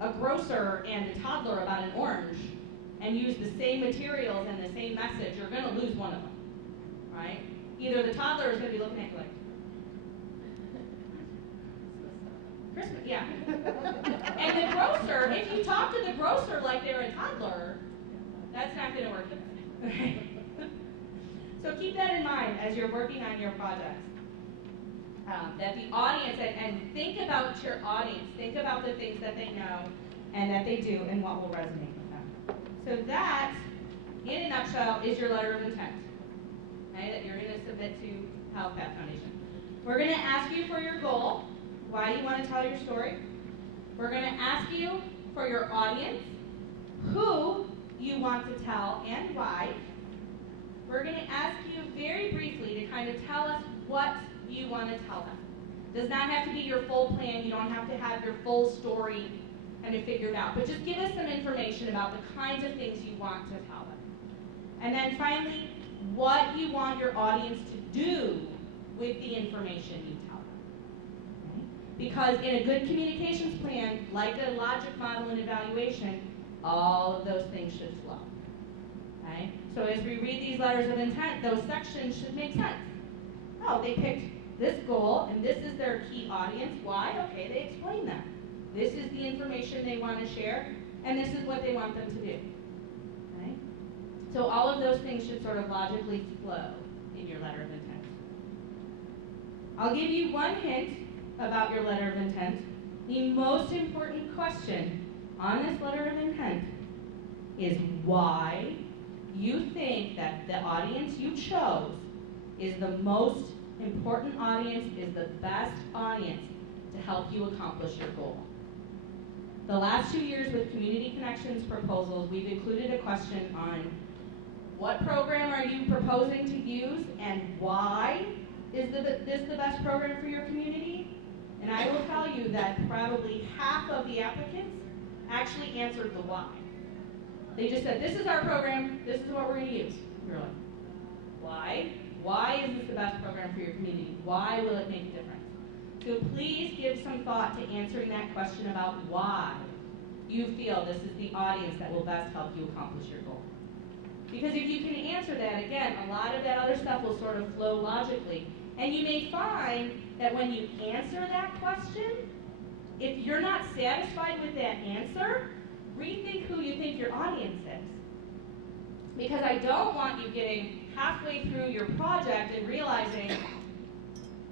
a grocer and a toddler about an orange and use the same materials and the same message, you're going to lose one of them, right? Either the toddler is going to be looking at you like, Christmas, yeah. And the grocer, if you talk to the grocer like they're a toddler, that's not going to work either. So keep that in mind as you're working on your projects. That the audience, and think about your audience, think about the things that they know and that they do and what will resonate with them. So that, in a nutshell, is your letter of intent, okay, that you're going to submit to HealthPath Foundation. We're going to ask you for your goal, why you want to tell your story. We're going to ask you for your audience, who you want to tell and why. We're going to ask you very briefly to kind of tell us what you want to tell them. Does not have to be your full plan. You don't have to have your full story kind of figured out. But just give us some information about the kinds of things you want to tell them. And then finally, what you want your audience to do with the information you tell them. Okay? Because in a good communications plan, like a logic model and evaluation, all of those things should flow. Okay? So as we read these letters of intent, those sections should make sense. Oh, they picked this goal, and this is their key audience. Why? Okay, they explain that. This is the information they want to share, and this is what they want them to do. Okay? So all of those things should sort of logically flow in your letter of intent. I'll give you one hint about your letter of intent. The most important question on this letter of intent is why you think that the audience you chose is the most important audience, is the best audience to help you accomplish your goal. The last 2 years with Community Connections proposals, we've included a question on what program are you proposing to use and why is this the best program for your community? And I will tell you that probably half of the applicants actually answered the why. They just said, this is our program, this is what we're going to use. You're like, why? Why is this the best program for your community? Why will it make a difference? So please give some thought to answering that question about why you feel this is the audience that will best help you accomplish your goal. Because if you can answer that, again, a lot of that other stuff will sort of flow logically. And you may find that when you answer that question, if you're not satisfied with that answer, rethink who you think your audience is. Because I don't want you getting halfway through your project and realizing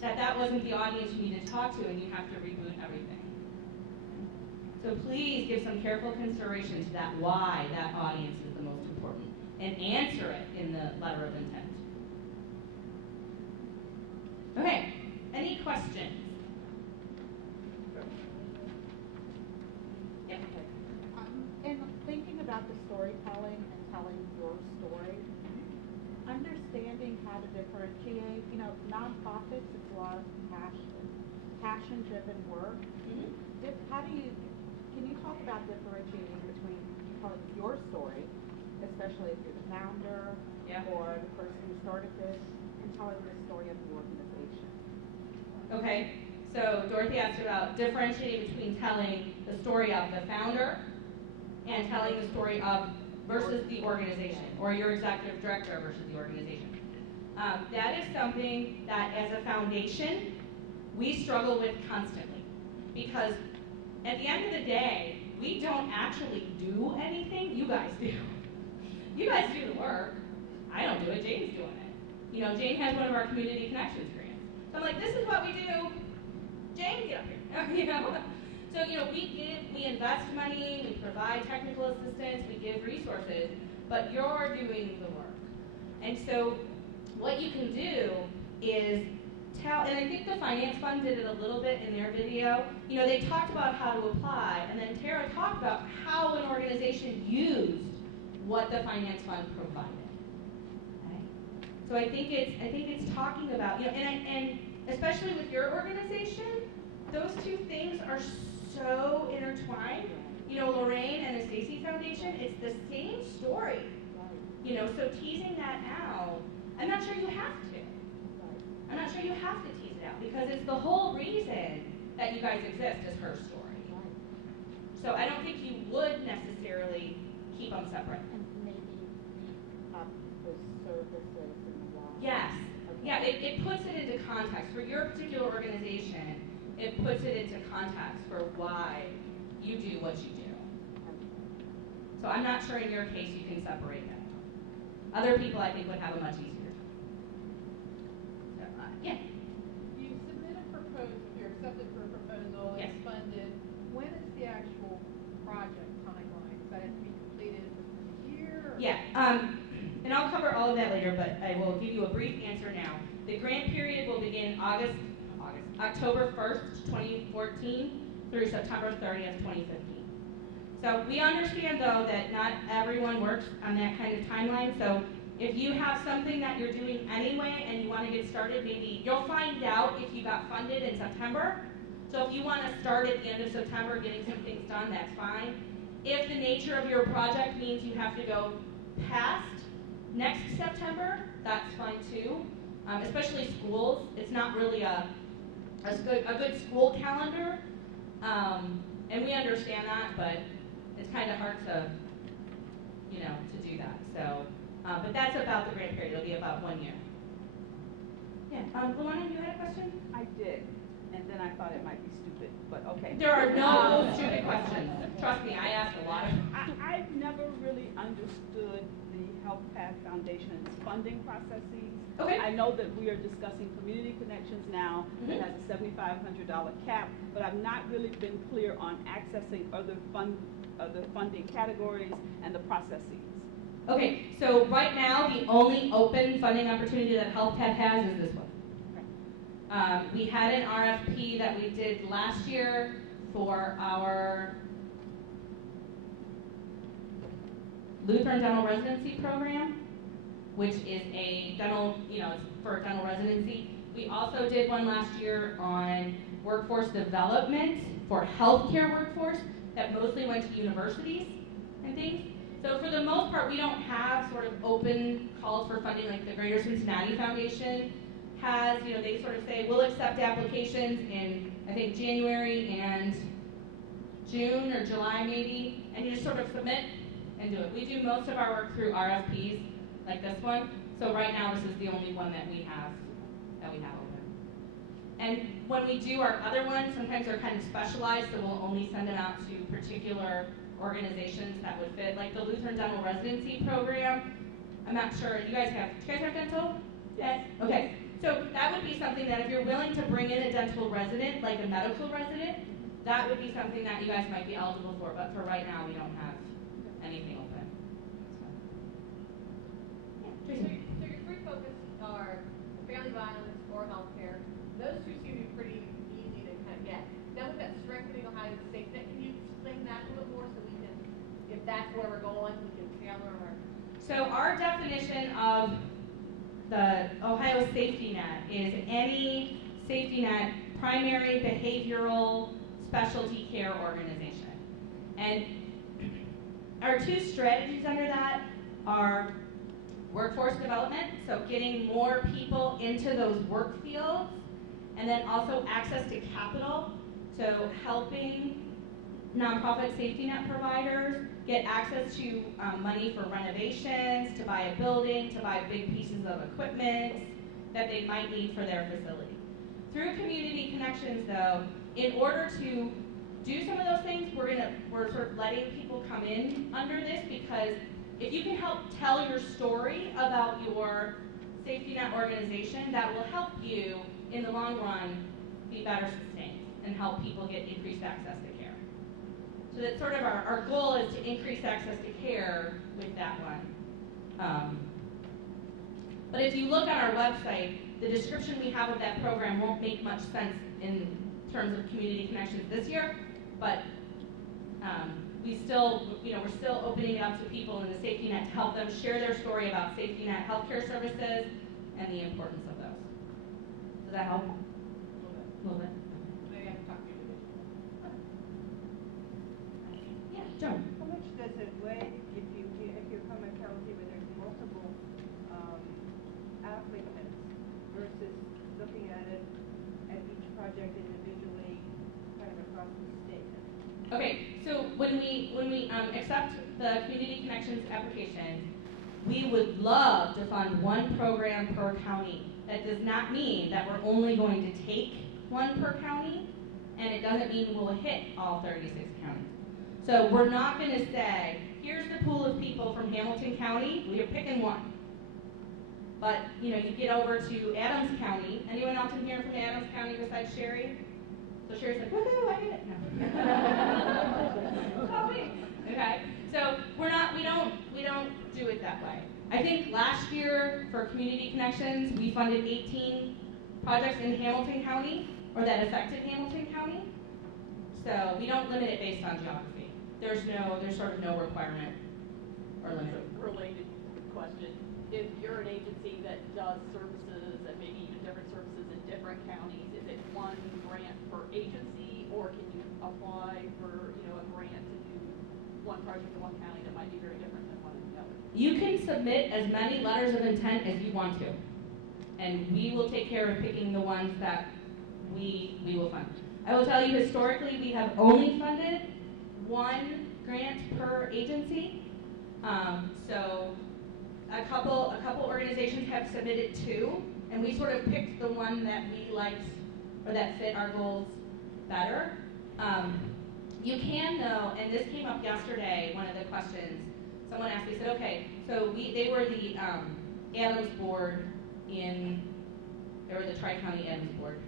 that that wasn't the audience you needed to talk to, and you have to reboot everything. So please give some careful consideration to that why that audience is the most important, and answer it in the letter of intent. Okay, any questions? Yep. In thinking about the storytelling and telling your story, understanding how to differentiate, nonprofits, it's a lot of passion-driven work. Can you talk about differentiating between telling your story, especially if you're the founder or the person who started this, and telling the story of the organization? Okay, so Dorothy asked about differentiating between telling the story of the founder and telling the story of versus the organization, or your executive director versus the organization. That is something that as a foundation, we struggle with constantly. Because at the end of the day, we don't actually do anything, you guys do. You guys do the work. I don't do it, Jane's doing it. Jane has one of our community connections grants. So I'm like, this is what we do. Jane, get up here. So, we invest money, we provide technical assistance, we give resources, but you're doing the work. And so what you can do is tell, and I think the Finance Fund did it a little bit in their video. They talked about how to apply, and then Tara talked about how an organization used what the Finance Fund provided. Okay? So I think it's talking about, and especially with your organization, those two things are so intertwined. Lorraine and the Stacy Foundation, it's the same story. So teasing that out, I'm not sure you have to. I'm not sure you have to tease it out, because it's the whole reason that you guys exist is her story. So I don't think you would necessarily keep them separate. And maybe up the services and the why. Yes. Okay. Yeah, it puts it into context. For your particular organization, it puts it into context for why you do what you do. So I'm not sure in your case you can separate that. Other people, I think, would have a much easier time. So, yeah. You submit a proposal, you're accepted for a proposal, Yes. it's funded. When is the actual project timeline? Does that have to be completed within a year? Or? Yeah, and I'll cover all of that later, but I will give you a brief answer now. The grant period will begin October 1st, 2014 through September 30th, 2015. So we understand, though, that not everyone works on that kind of timeline. So if you have something that you're doing anyway and you want to get started, maybe you'll find out if you got funded in September. So if you want to start at the end of September getting some things done, that's fine. If the nature of your project means you have to go past next September, that's fine too. Especially schools, it's not really a good school calendar, and we understand that, but it's kind of hard to do that. So, but that's about the grant period. It'll be about 1 year. Yeah, Luana, you had a question? I did, and then I thought it might be stupid, but okay. There are no stupid questions. Trust me, I asked a lot of. I've never really understood the HealthPath Foundation's funding processes. Okay. I know that we are discussing Community Connections now, that has a $7,500 cap, but I've not really been clear on accessing other funding categories and the processes. Okay, so right now the only open funding opportunity that HealthPath has is this one. We had an RFP that we did last year for our Lutheran Dental Residency Program, which is a dental, it's for dental residency. We also did one last year on workforce development for healthcare workforce that mostly went to universities and things. So for the most part, we don't have sort of open calls for funding like the Greater Cincinnati Foundation has. They sort of say, we'll accept applications in, I think, January and June or July maybe, and you just sort of submit and do it. We do most of our work through RFPs, like this one. So right now, this is the only one that we have open. And when we do our other ones, sometimes they're kind of specialized, so we'll only send them out to particular organizations that would fit. Like the Lutheran Dental Residency Program, I'm not sure, do you guys have dental? Yes. Okay, so that would be something that if you're willing to bring in a dental resident, like a medical resident, that would be something that you guys might be eligible for, but for right now, we don't have anything open. So your three focuses are family violence or healthcare. Those two seem to be pretty easy to kind of get. Now we've got strengthening Ohio's safety net. Can you explain that a little bit more so we can, if that's where we're going, we can tailor our. So our definition of the Ohio safety net is any safety net primary behavioral specialty care organization. And our two strategies under that are workforce development, so getting more people into those work fields, and then also access to capital, so helping nonprofit safety net providers get access to money for renovations, to buy a building, to buy big pieces of equipment that they might need for their facility. Through Community Connections, though, in order to do some of those things, we're sort of letting people come in under this, because if you can help tell your story about your safety net organization, that will help you in the long run be better sustained and help people get increased access to care. So that's sort of our goal, is to increase access to care with that one. But if you look on our website, the description we have of that program won't make much sense in terms of Community Connections this year, but we're still opening it up to people in the safety net to help them share their story about safety net healthcare services and the importance of those. Does that help? A little bit. Maybe I can talk to you. Yeah, Joan. How much does it weigh if you come and tell me where there's multiple applicants versus looking at it at each project individually, kind of across the state? Okay, so when we accept the Community Connections application, we would love to fund one program per county. That does not mean that we're only going to take one per county, and it doesn't mean we'll hit all 36 counties. So we're not going to say, here's the pool of people from Hamilton County, we are picking one. But you get over to Adams County. Anyone else in here from Adams County besides Sherry? So Sherry's like, woohoo, I did it. No. Oh, wait. Okay. So we don't do it that way. I think last year for Community Connections, we funded 18 projects in Hamilton County, or that affected Hamilton County. So we don't limit it based on geography. There's sort of no requirement or limit. Related question. If you're an agency that does services and maybe even different services in different counties, is it one grant per agency, or can you apply for a grant to do one project in one county that might be very different than one in the other? You can submit as many letters of intent as you want to, and we will take care of picking the ones that we will fund. I will tell you, historically, we have only funded one grant per agency. So a couple organizations have submitted two, and we sort of picked the one that we liked or that fit our goals better. You can though, and this came up yesterday, one of the questions, someone asked, they said, okay, so they were the Adams board they were the Tri-County Adams board.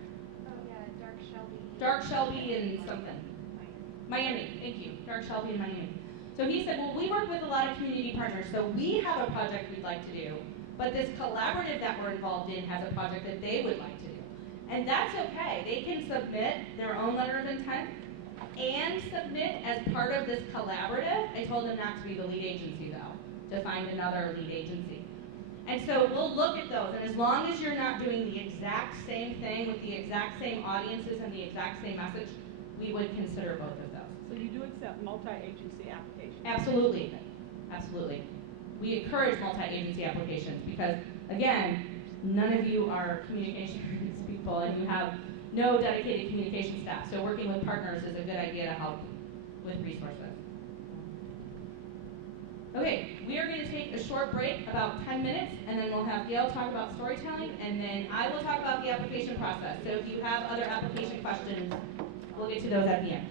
Oh yeah, Dark Shelby and something. Miami, thank you. Dark Shelby and Miami. So he said, well, we work with a lot of community partners, so we have a project we'd like to do, but this collaborative that we're involved in has a project that they would like to do. And that's okay. They can submit their own letter of intent and submit as part of this collaborative. I told them not to be the lead agency, though, to find another lead agency. And so we'll look at those, and as long as you're not doing the exact same thing with the exact same audiences and the exact same message, we would consider both of those. So you do accept multi-agency applications? Absolutely. Absolutely. We encourage multi-agency applications because, again, none of you are communications people and you have no dedicated communication staff. So working with partners is a good idea to help with resources. Okay, we are going to take a short break, about 10 minutes, and then we'll have Gail talk about storytelling, and then I will talk about the application process. So if you have other application questions, we'll get to those at the end.